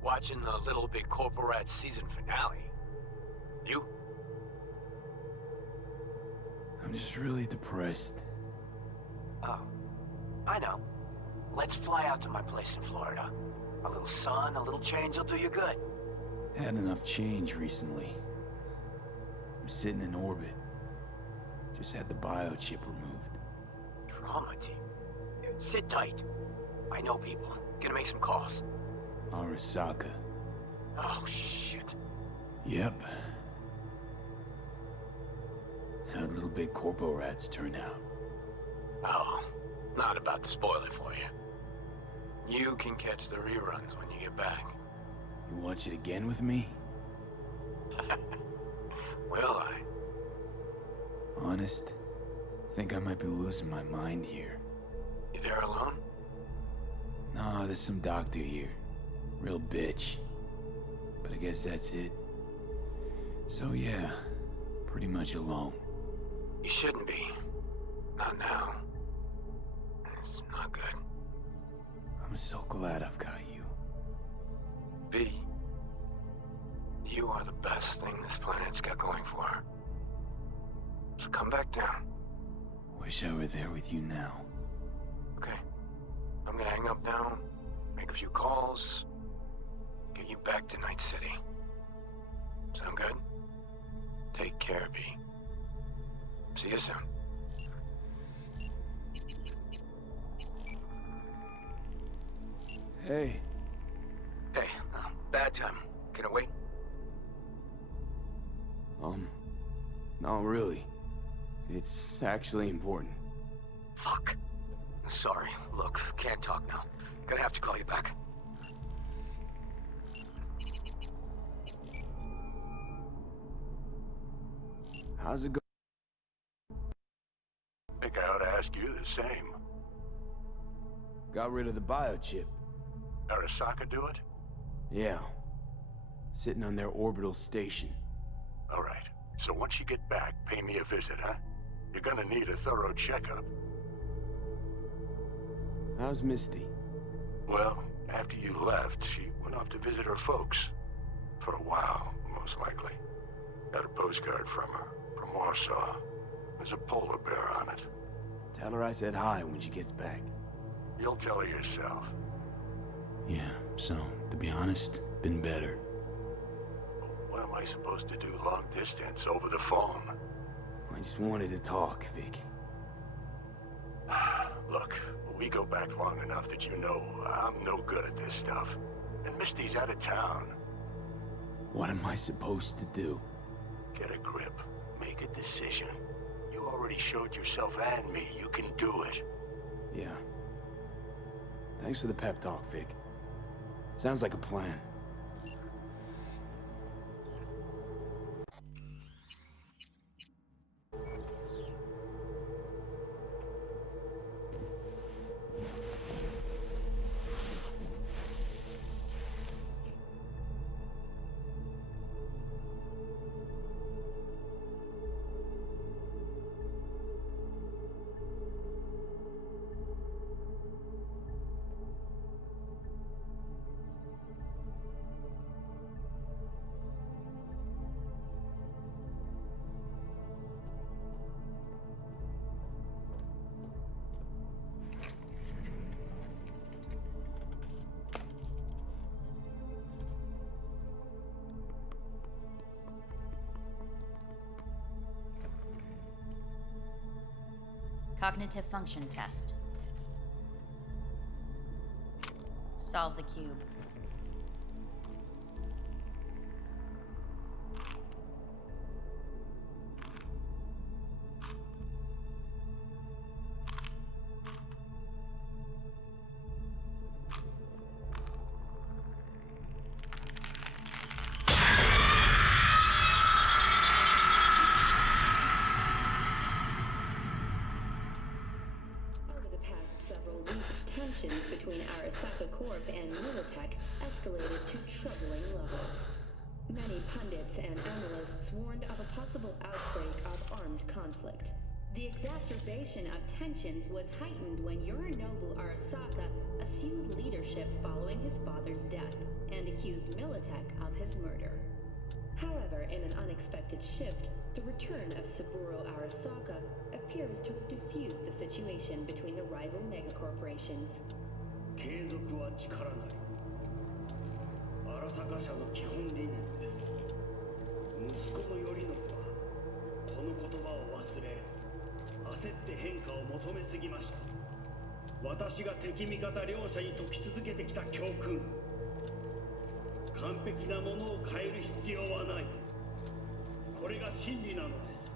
Watching the Little Big Corporate season finale. You? I'm just really depressed. Oh, I know. Let's fly out to my place in Florida. A little sun, a little change will do you good. Had enough change recently. I'm sitting in orbit. Just had the biochip removed. Trauma team. Sit tight. I know people. Gonna make some calls. Arasaka. Oh, shit. Yep. How'd Little Big Corpo Rats turn out? Oh, not about to spoil it for you. You can catch the reruns when you get back. You watch it again with me? Will I? Honest? Think I might be losing my mind here. You there alone? Nah, there's some doctor here. Real bitch. But I guess that's it. So yeah, pretty much alone. You shouldn't be. Not now. It's not good. I'm so glad I've got you. V. You are the best thing this planet's got going for her. So come back down. Wish I were there with you now. Okay. I'm gonna hang up now, make a few calls, get you back to Night City. Sound good? Take care, V. See you soon. Hey. Hey, bad time. Can it wait? Not really. It's actually important. Fuck. Sorry. Look, can't talk now. Gonna have to call you back. How's it go? Think I ought to ask you the same. Got rid of the biochip. Arasaka do it? Yeah. Sitting on their orbital station. All right. So once you get back, pay me a visit, huh? You're gonna need a thorough checkup. How's Misty? Well, after you left, she went off to visit her folks. For a while, most likely. Got a postcard from her, from Warsaw. There's a polar bear on it. Tell her I said hi when she gets back. You'll tell her yourself. Yeah, so, to be honest, been better. What am I supposed to do long distance over the phone? I just wanted to talk, Vic. Look, we go back long enough that you know I'm no good at this stuff. And Misty's out of town. What am I supposed to do? Get a grip. Make a decision. You already showed yourself and me you can do it. Yeah. Thanks for the pep talk, Vic. Sounds like a plan. Cognitive function test. Solve the cube. Tensions between Arasaka Corp and Militech escalated to troubling levels. Many pundits and analysts warned of a possible outbreak of armed conflict. The exacerbation of tensions was heightened when Yorinobu Arasaka assumed leadership following his father's death and accused Militech of his murder. However, in an unexpected shift, the return of Saburo Arasaka appears to have diffused the situation between the rival megacorporations. 継続は力なり。荒坂社の基本理念です。息子の頼信はこの言葉を忘れ、焦って変化を求めすぎました。私が敵味方両者に説き続けてきた教訓。完璧なものを変える必要はない。これが真理なのです。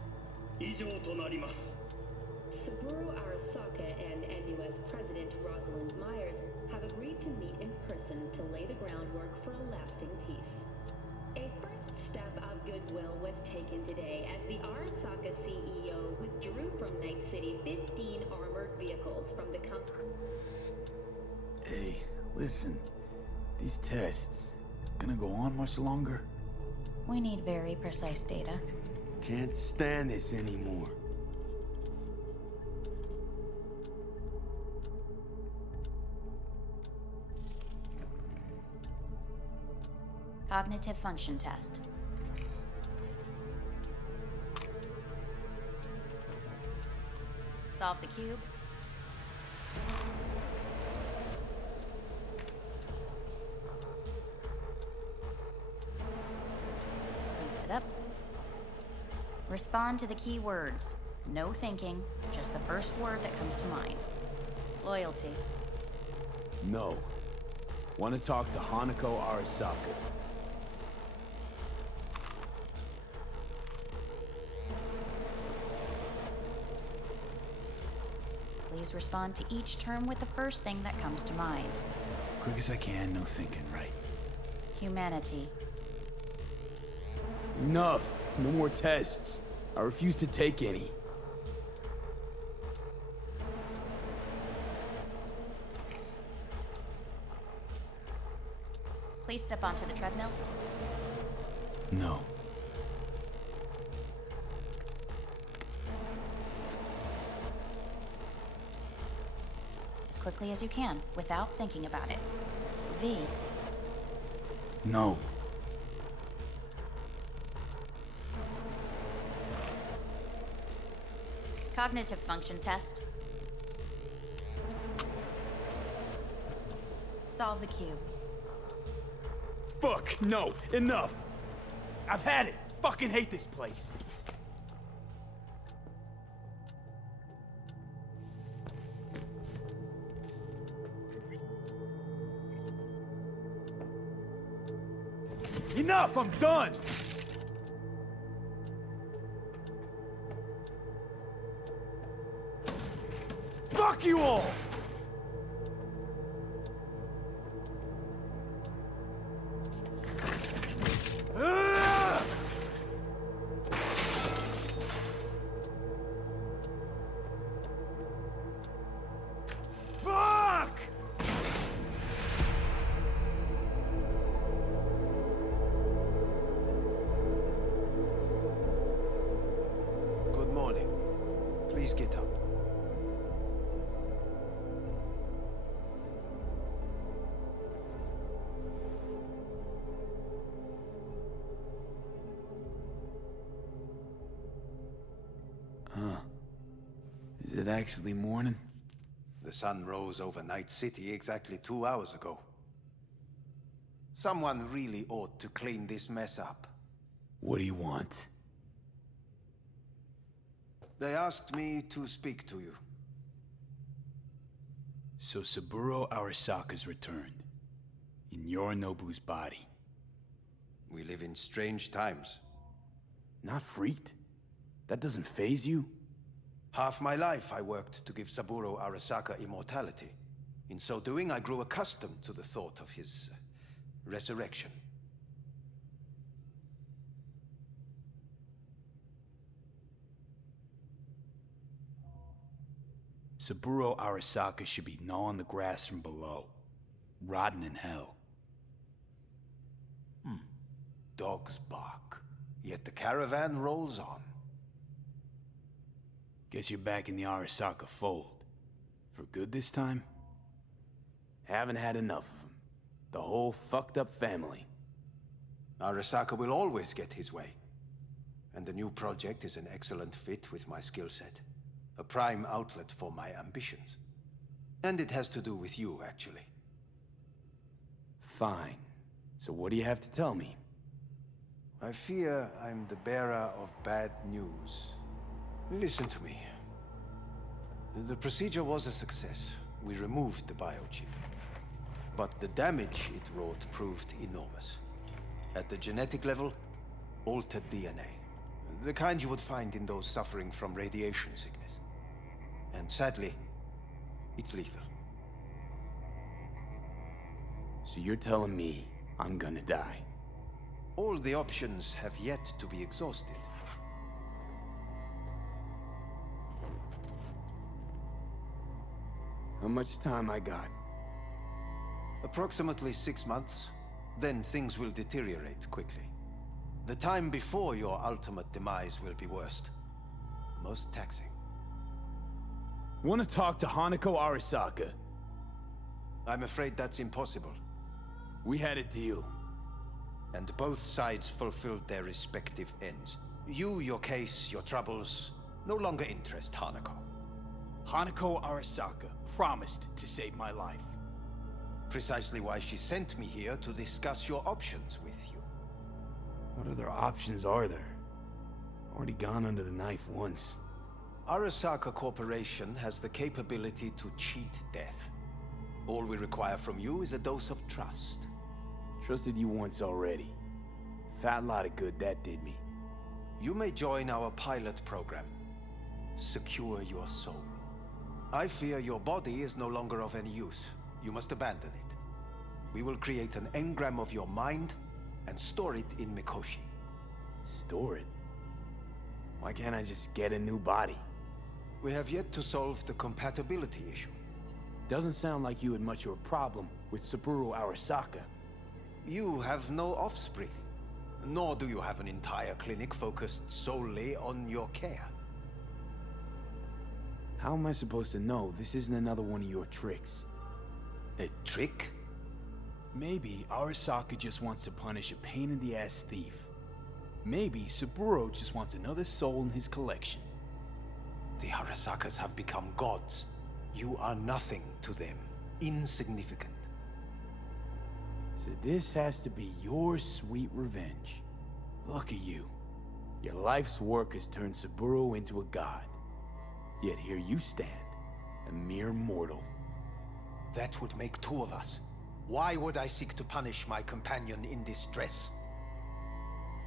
以上となります。Saburo Arasaka and NUS President Rosalind Myers have agreed to meet in person to lay the groundwork for a lasting peace. A first step of goodwill was taken today as the Arasaka CEO withdrew from Night City 15 armored vehicles from the company. Hey, listen. These tests gonna go on much longer? We need very precise data. Can't stand this anymore. Cognitive function test. Solve the cube. Please sit up. Respond to the key words. No thinking, just the first word that comes to mind. Loyalty. No. Want to talk to Hanako Arasaka. Please respond to each term with the first thing that comes to mind. Quick as I can, no thinking, right? Humanity. Enough! No more tests. I refuse to take any. Please step onto the treadmill. No. As quickly as you can, without thinking about it. V. No. Cognitive function test. Solve the cube. Fuck, no, enough! I've had it! Fucking hate this place! Enough, I'm done! Fuck you all! Fuck! Good morning. Please get up. Huh. Is it actually morning? The sun rose over Night City exactly 2 hours ago. Someone really ought to clean this mess up. What do you want? They asked me to speak to you. So Saburo Arasaka's returned. In Yorinobu's body. We live in strange times. Not freaked? That doesn't faze you? Half my life I worked to give Saburo Arasaka immortality. In so doing, I grew accustomed to the thought of his resurrection. Saburo Arasaka should be gnawing the grass from below, rotting in hell. Dogs bark, yet the caravan rolls on. Guess you're back in the Arasaka fold. For good this time? Haven't had enough of them. The whole fucked up family. Arasaka will always get his way. And the new project is an excellent fit with my skill set. A prime outlet for my ambitions. And it has to do with you, actually. Fine. So what do you have to tell me? I fear I'm the bearer of bad news. Listen to me. The procedure was a success. We removed the biochip. But the damage it wrought proved enormous. At the genetic level, altered DNA. The kind you would find in those suffering from radiation sickness. And sadly, it's lethal. So you're telling me I'm gonna die? All the options have yet to be exhausted. How much time I got? Approximately 6 months. Then things will deteriorate quickly. The time before your ultimate demise will be worst. Most taxing. Want to talk to Hanako Arasaka? I'm afraid that's impossible. We had a deal. And both sides fulfilled their respective ends. You, your case, your troubles, no longer interest Hanako. Hanako Arasaka promised to save my life. Precisely why she sent me here to discuss your options with you. What other options are there? Already gone under the knife once. Arasaka Corporation has the capability to cheat death. All we require from you is a dose of trust. Trusted you once already. Fat lot of good that did me. You may join our pilot program. Secure your soul. I fear your body is no longer of any use. You must abandon it. We will create an engram of your mind and store it in Mikoshi. Store it? Why can't I just get a new body? We have yet to solve the compatibility issue. Doesn't sound like you had much of a problem with Saburo Arasaka. You have no offspring, nor do you have an entire clinic focused solely on your care. How am I supposed to know this isn't another one of your tricks? A trick? Maybe Arasaka just wants to punish a pain-in-the-ass thief. Maybe Saburo just wants another soul in his collection. The Arasakas have become gods. You are nothing to them. Insignificant. So this has to be your sweet revenge. Look at you. Your life's work has turned Saburo into a god. Yet here you stand, a mere mortal. That would make two of us. Why would I seek to punish my companion in distress?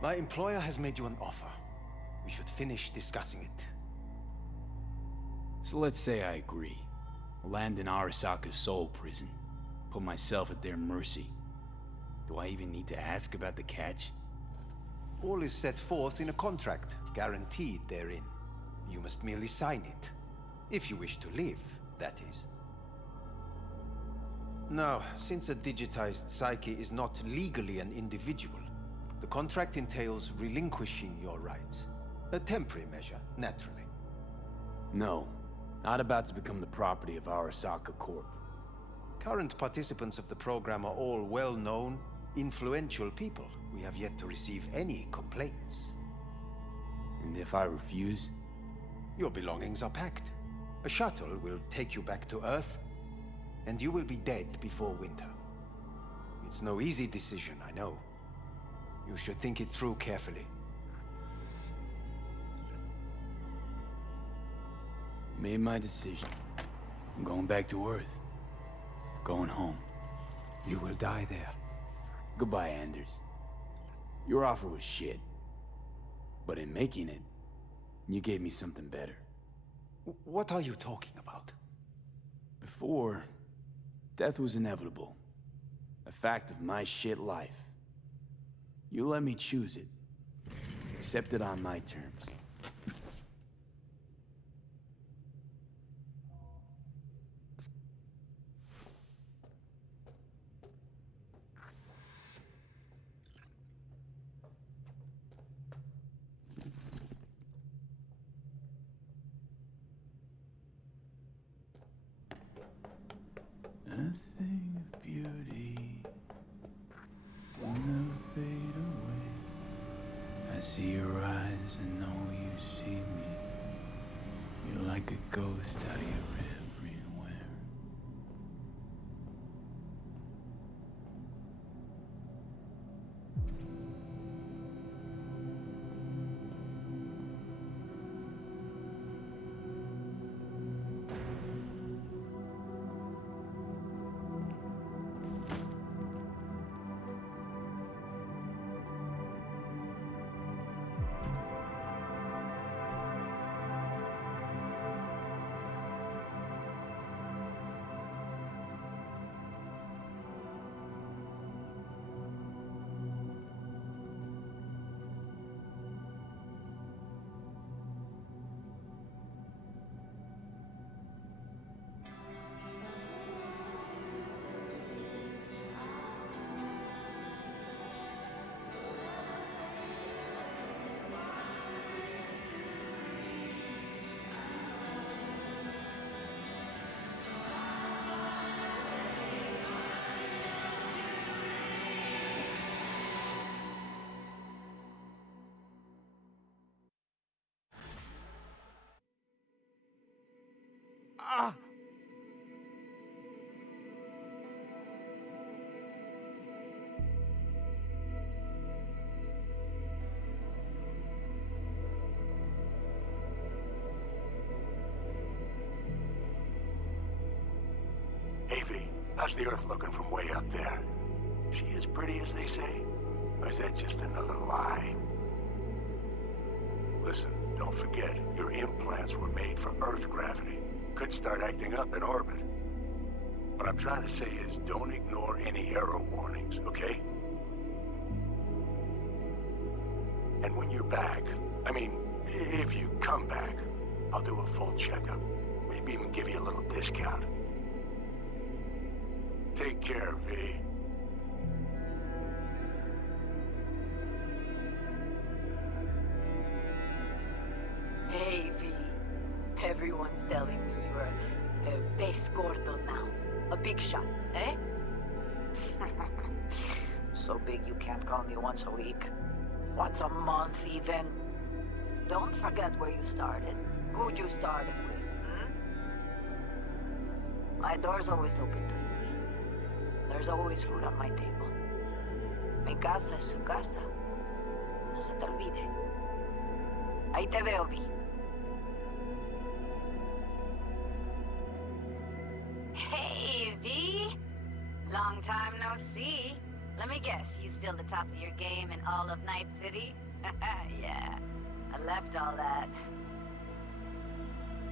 My employer has made you an offer. We should finish discussing it. So let's say I agree. Land in Arasaka's soul prison. Put myself at their mercy. Do I even need to ask about the catch? All is set forth in a contract, guaranteed therein. You must merely sign it. If you wish to live, that is. Now, since a digitized psyche is not legally an individual, the contract entails relinquishing your rights. A temporary measure, naturally. No, not about to become the property of Arasaka Corp. Current participants of the program are all well-known, influential people. We have yet to receive any complaints. And if I refuse? Your belongings are packed. A shuttle will take you back to Earth, and you will be dead before winter. It's no easy decision, I know. You should think it through carefully. Made my decision. I'm going back to Earth. Going home. You will die there. Goodbye, Anders. Your offer was shit. But in making it, you gave me something better. What are you talking about? Before, death was inevitable. A fact of my shit life. You let me choose it. Accept it on my terms. A thing of beauty will never fade away. I see your eyes and know you see me. You're like a ghost out here everywhere. Avy, how's the Earth looking from way up there? She as pretty as they say? Or is that just another lie? Listen, don't forget, your implants were made for Earth gravity. Could start acting up in orbit. What I'm trying to say is, don't ignore any error warnings, okay? And when you're back, I mean, if you come back, I'll do a full checkup. Maybe even give you a little discount. Take care, V. Hey, V. Everyone's telling me you're a base gordo now. A big shot, eh? So big you can't call me once a week. Once a month, even. Don't forget where you started. Who you started with, My door's always open to you, V. There's always food on my table. Mi casa es su casa. No se te olvide. Ahí te veo, V. Hey, V! Long time no see. Let me guess, you still the top of your game in all of Night City? Yeah, I left all that.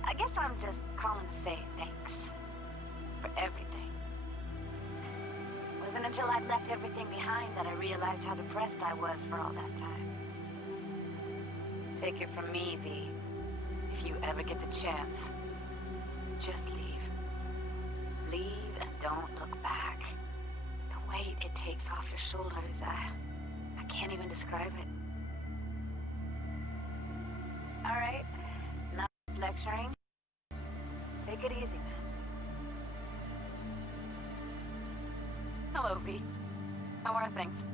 I guess I'm just calling to say thanks. For everything. Wasn't until I'd left everything behind that I realized how depressed I was for all that time. Take it from me, V. If you ever get the chance, just leave. Leave and don't look back. The weight it takes off your shoulders, I can't even describe it. All right, enough lecturing. Take it easy, man. Hello, V. How are things?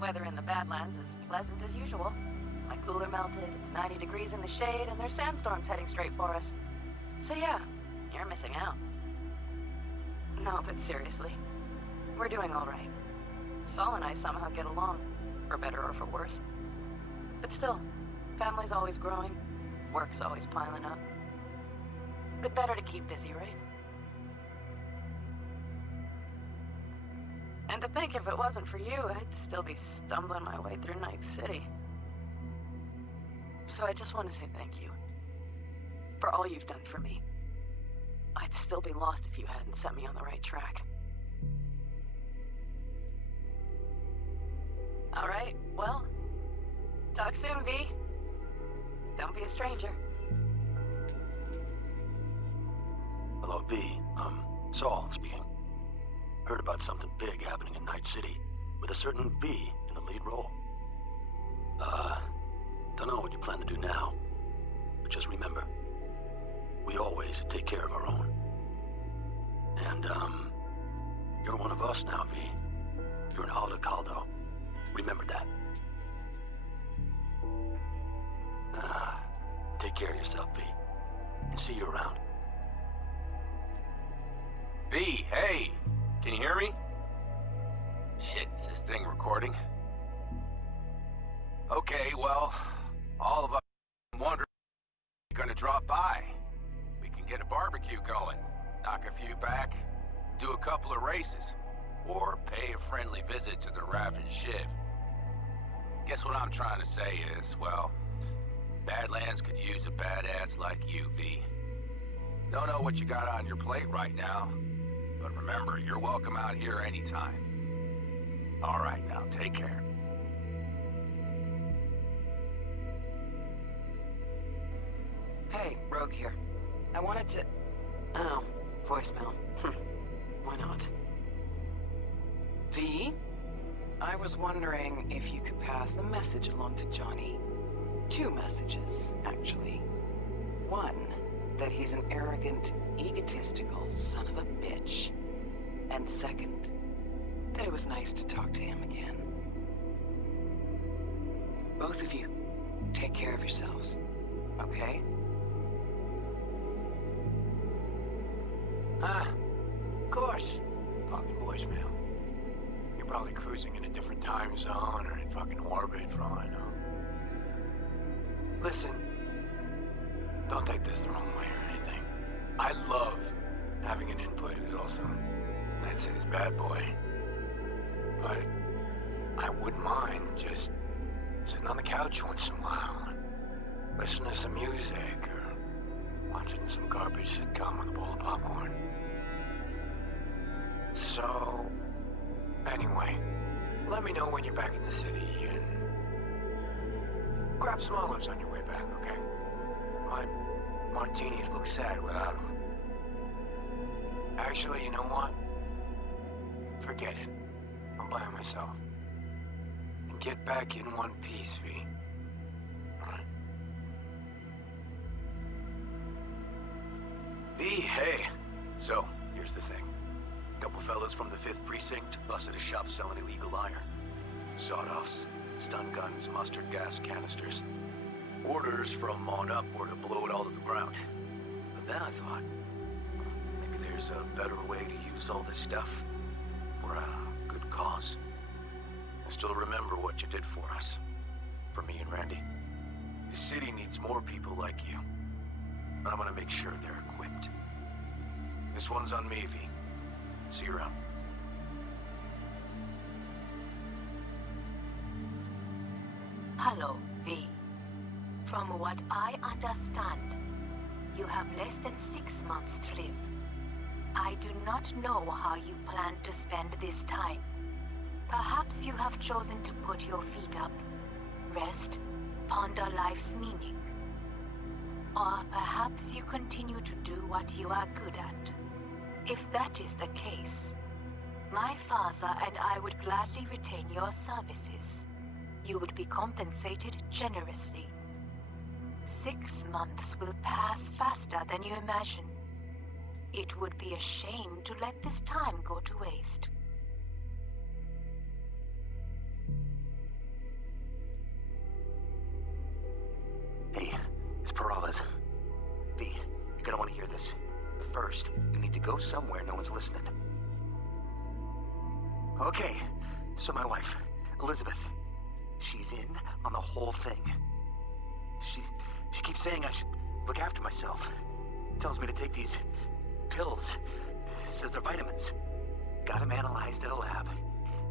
Weather in the Badlands is pleasant as usual. My cooler melted, it's 90 degrees in the shade, and there's sandstorms heading straight for us. So yeah, you're missing out. No, but seriously, we're doing all right. Saul and I somehow get along, for better or for worse. But still, family's always growing, work's always piling up. But better to keep busy, right? And to think if it wasn't for you, I'd still be stumbling my way through Night City. So I just want to say thank you. For all you've done for me. I'd still be lost if you hadn't set me on the right track. Alright, well, talk soon, V. Don't be a stranger. Hello, V. Saul speaking. Heard about something big happening in Night City, with a certain V in the lead role. Don't know what you plan to do now, but just remember, we always take care of our own. And, you're one of us now, V. You're an Alda Caldo. Remember that. Take care of yourself, V. And see you around. V, hey! Can you hear me? Shit, is this thing recording? Okay, well, all of us wonder if you're gonna drop by. We can get a barbecue going, knock a few back, do a couple of races, or pay a friendly visit to the Raff and Shiv. Guess what I'm trying to say is, well, Badlands could use a badass like you, V. Don't know what you got on your plate right now, but remember, you're welcome out here anytime. All right, now, take care. Hey, Rogue here. I wanted to... Oh, voicemail. Why not? V? I was wondering if you could pass the message along to Johnny. 2 messages, actually. One, that he's an arrogant, egotistical son of a bitch. And second, that it was nice to talk to him again. Both of you, take care of yourselves, okay? Of course. Fucking voicemail. You're probably cruising in a different time zone or in fucking orbit for all I know. Listen, don't take this the wrong way or anything. I love having an input who's also Night City's bad boy. But I wouldn't mind just sitting on the couch once in a while and listening to some music or watching some garbage sitcom with a bowl of popcorn. So, anyway, let me know when you're back in the city and grab some olives on your way back, okay? My martinis look sad without them. Actually, you know what? Forget it. I'll buy them myself. And get back in one piece, V. Alright? V, hey. So, here's the thing. A couple fellas from the 5th Precinct busted a shop selling illegal iron. Sawed-offs, stun guns, mustard gas canisters. Orders from on up were to blow it all to the ground. But then I thought, maybe there's a better way to use all this stuff for a good cause. I still remember what you did for us. For me and Randy. The city needs more people like you. And I'm gonna make sure they're equipped. This one's on me, V. See you around. Hello, V. From what I understand, you have less than 6 months to live. I do not know how you plan to spend this time. Perhaps you have chosen to put your feet up, rest, ponder life's meaning. Or perhaps you continue to do what you are good at. If that is the case, my father and I would gladly retain your services. You would be compensated generously. 6 months will pass faster than you imagine. It would be a shame to let this time go to waste. Hey, it's Peralez. V, you're gonna want to hear this. But first, you need to go somewhere no one's listening. Okay, so my wife, Elizabeth, she's in on the whole thing. She keeps saying I should look after myself. Tells me to take these pills. Says they're vitamins. Got them analyzed at a lab.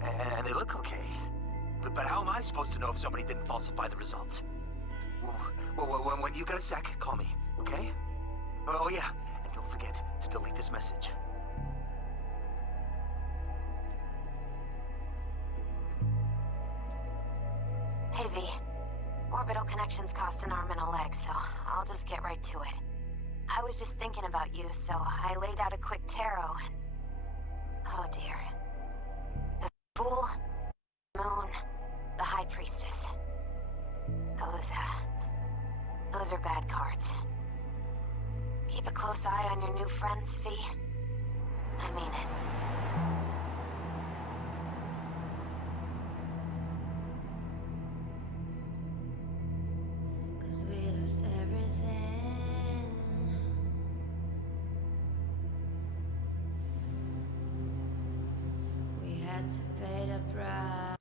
and they look okay. But how am I supposed to know if somebody didn't falsify the results? When you got a sec, call me, okay? Oh yeah, and don't forget to delete this message. Hey, V. Orbital connections cost an arm and a leg, so I'll just get right to it. I was just thinking about you, so I laid out a quick tarot and... Oh dear. The Fool, Moon, the High Priestess. Those are bad cards. Keep a close eye on your new friends, V. I mean it. Cause we lost everything. We had to pay the price.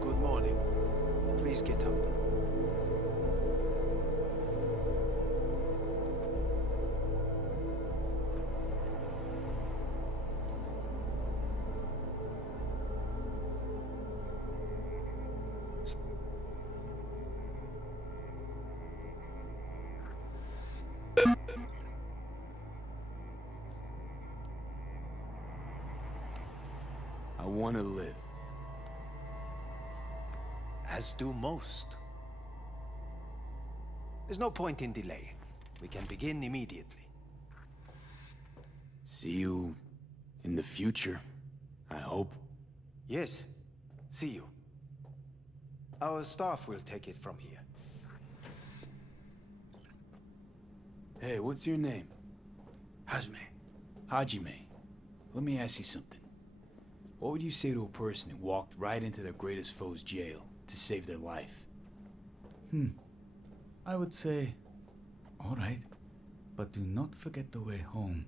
Good morning. Please get up. I want to live. As do most. There's no point in delaying. We can begin immediately. See you in the future, I hope. Yes, see you. Our staff will take it from here. Hey, what's your name? Hajime. Hajime. Let me ask you something. What would you say to a person who walked right into their greatest foe's jail to save their life? I would say, all right, but do not forget the way home.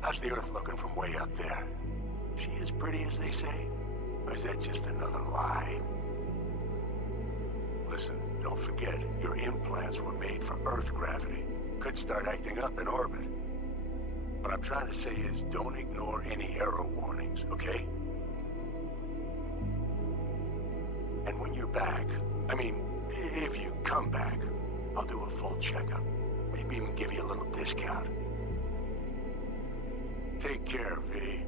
How's the Earth looking from way up there? She as pretty as they say? Or is that just another lie? Listen, don't forget, your implants were made for Earth gravity. Could start acting up in orbit. What I'm trying to say is, don't ignore any error warnings, okay? And when you're back, I mean, if you come back, I'll do a full checkup. Maybe even give you a little discount. Take care, V.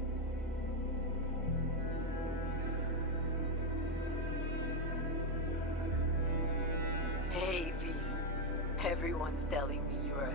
Hey, V. Everyone's telling me you're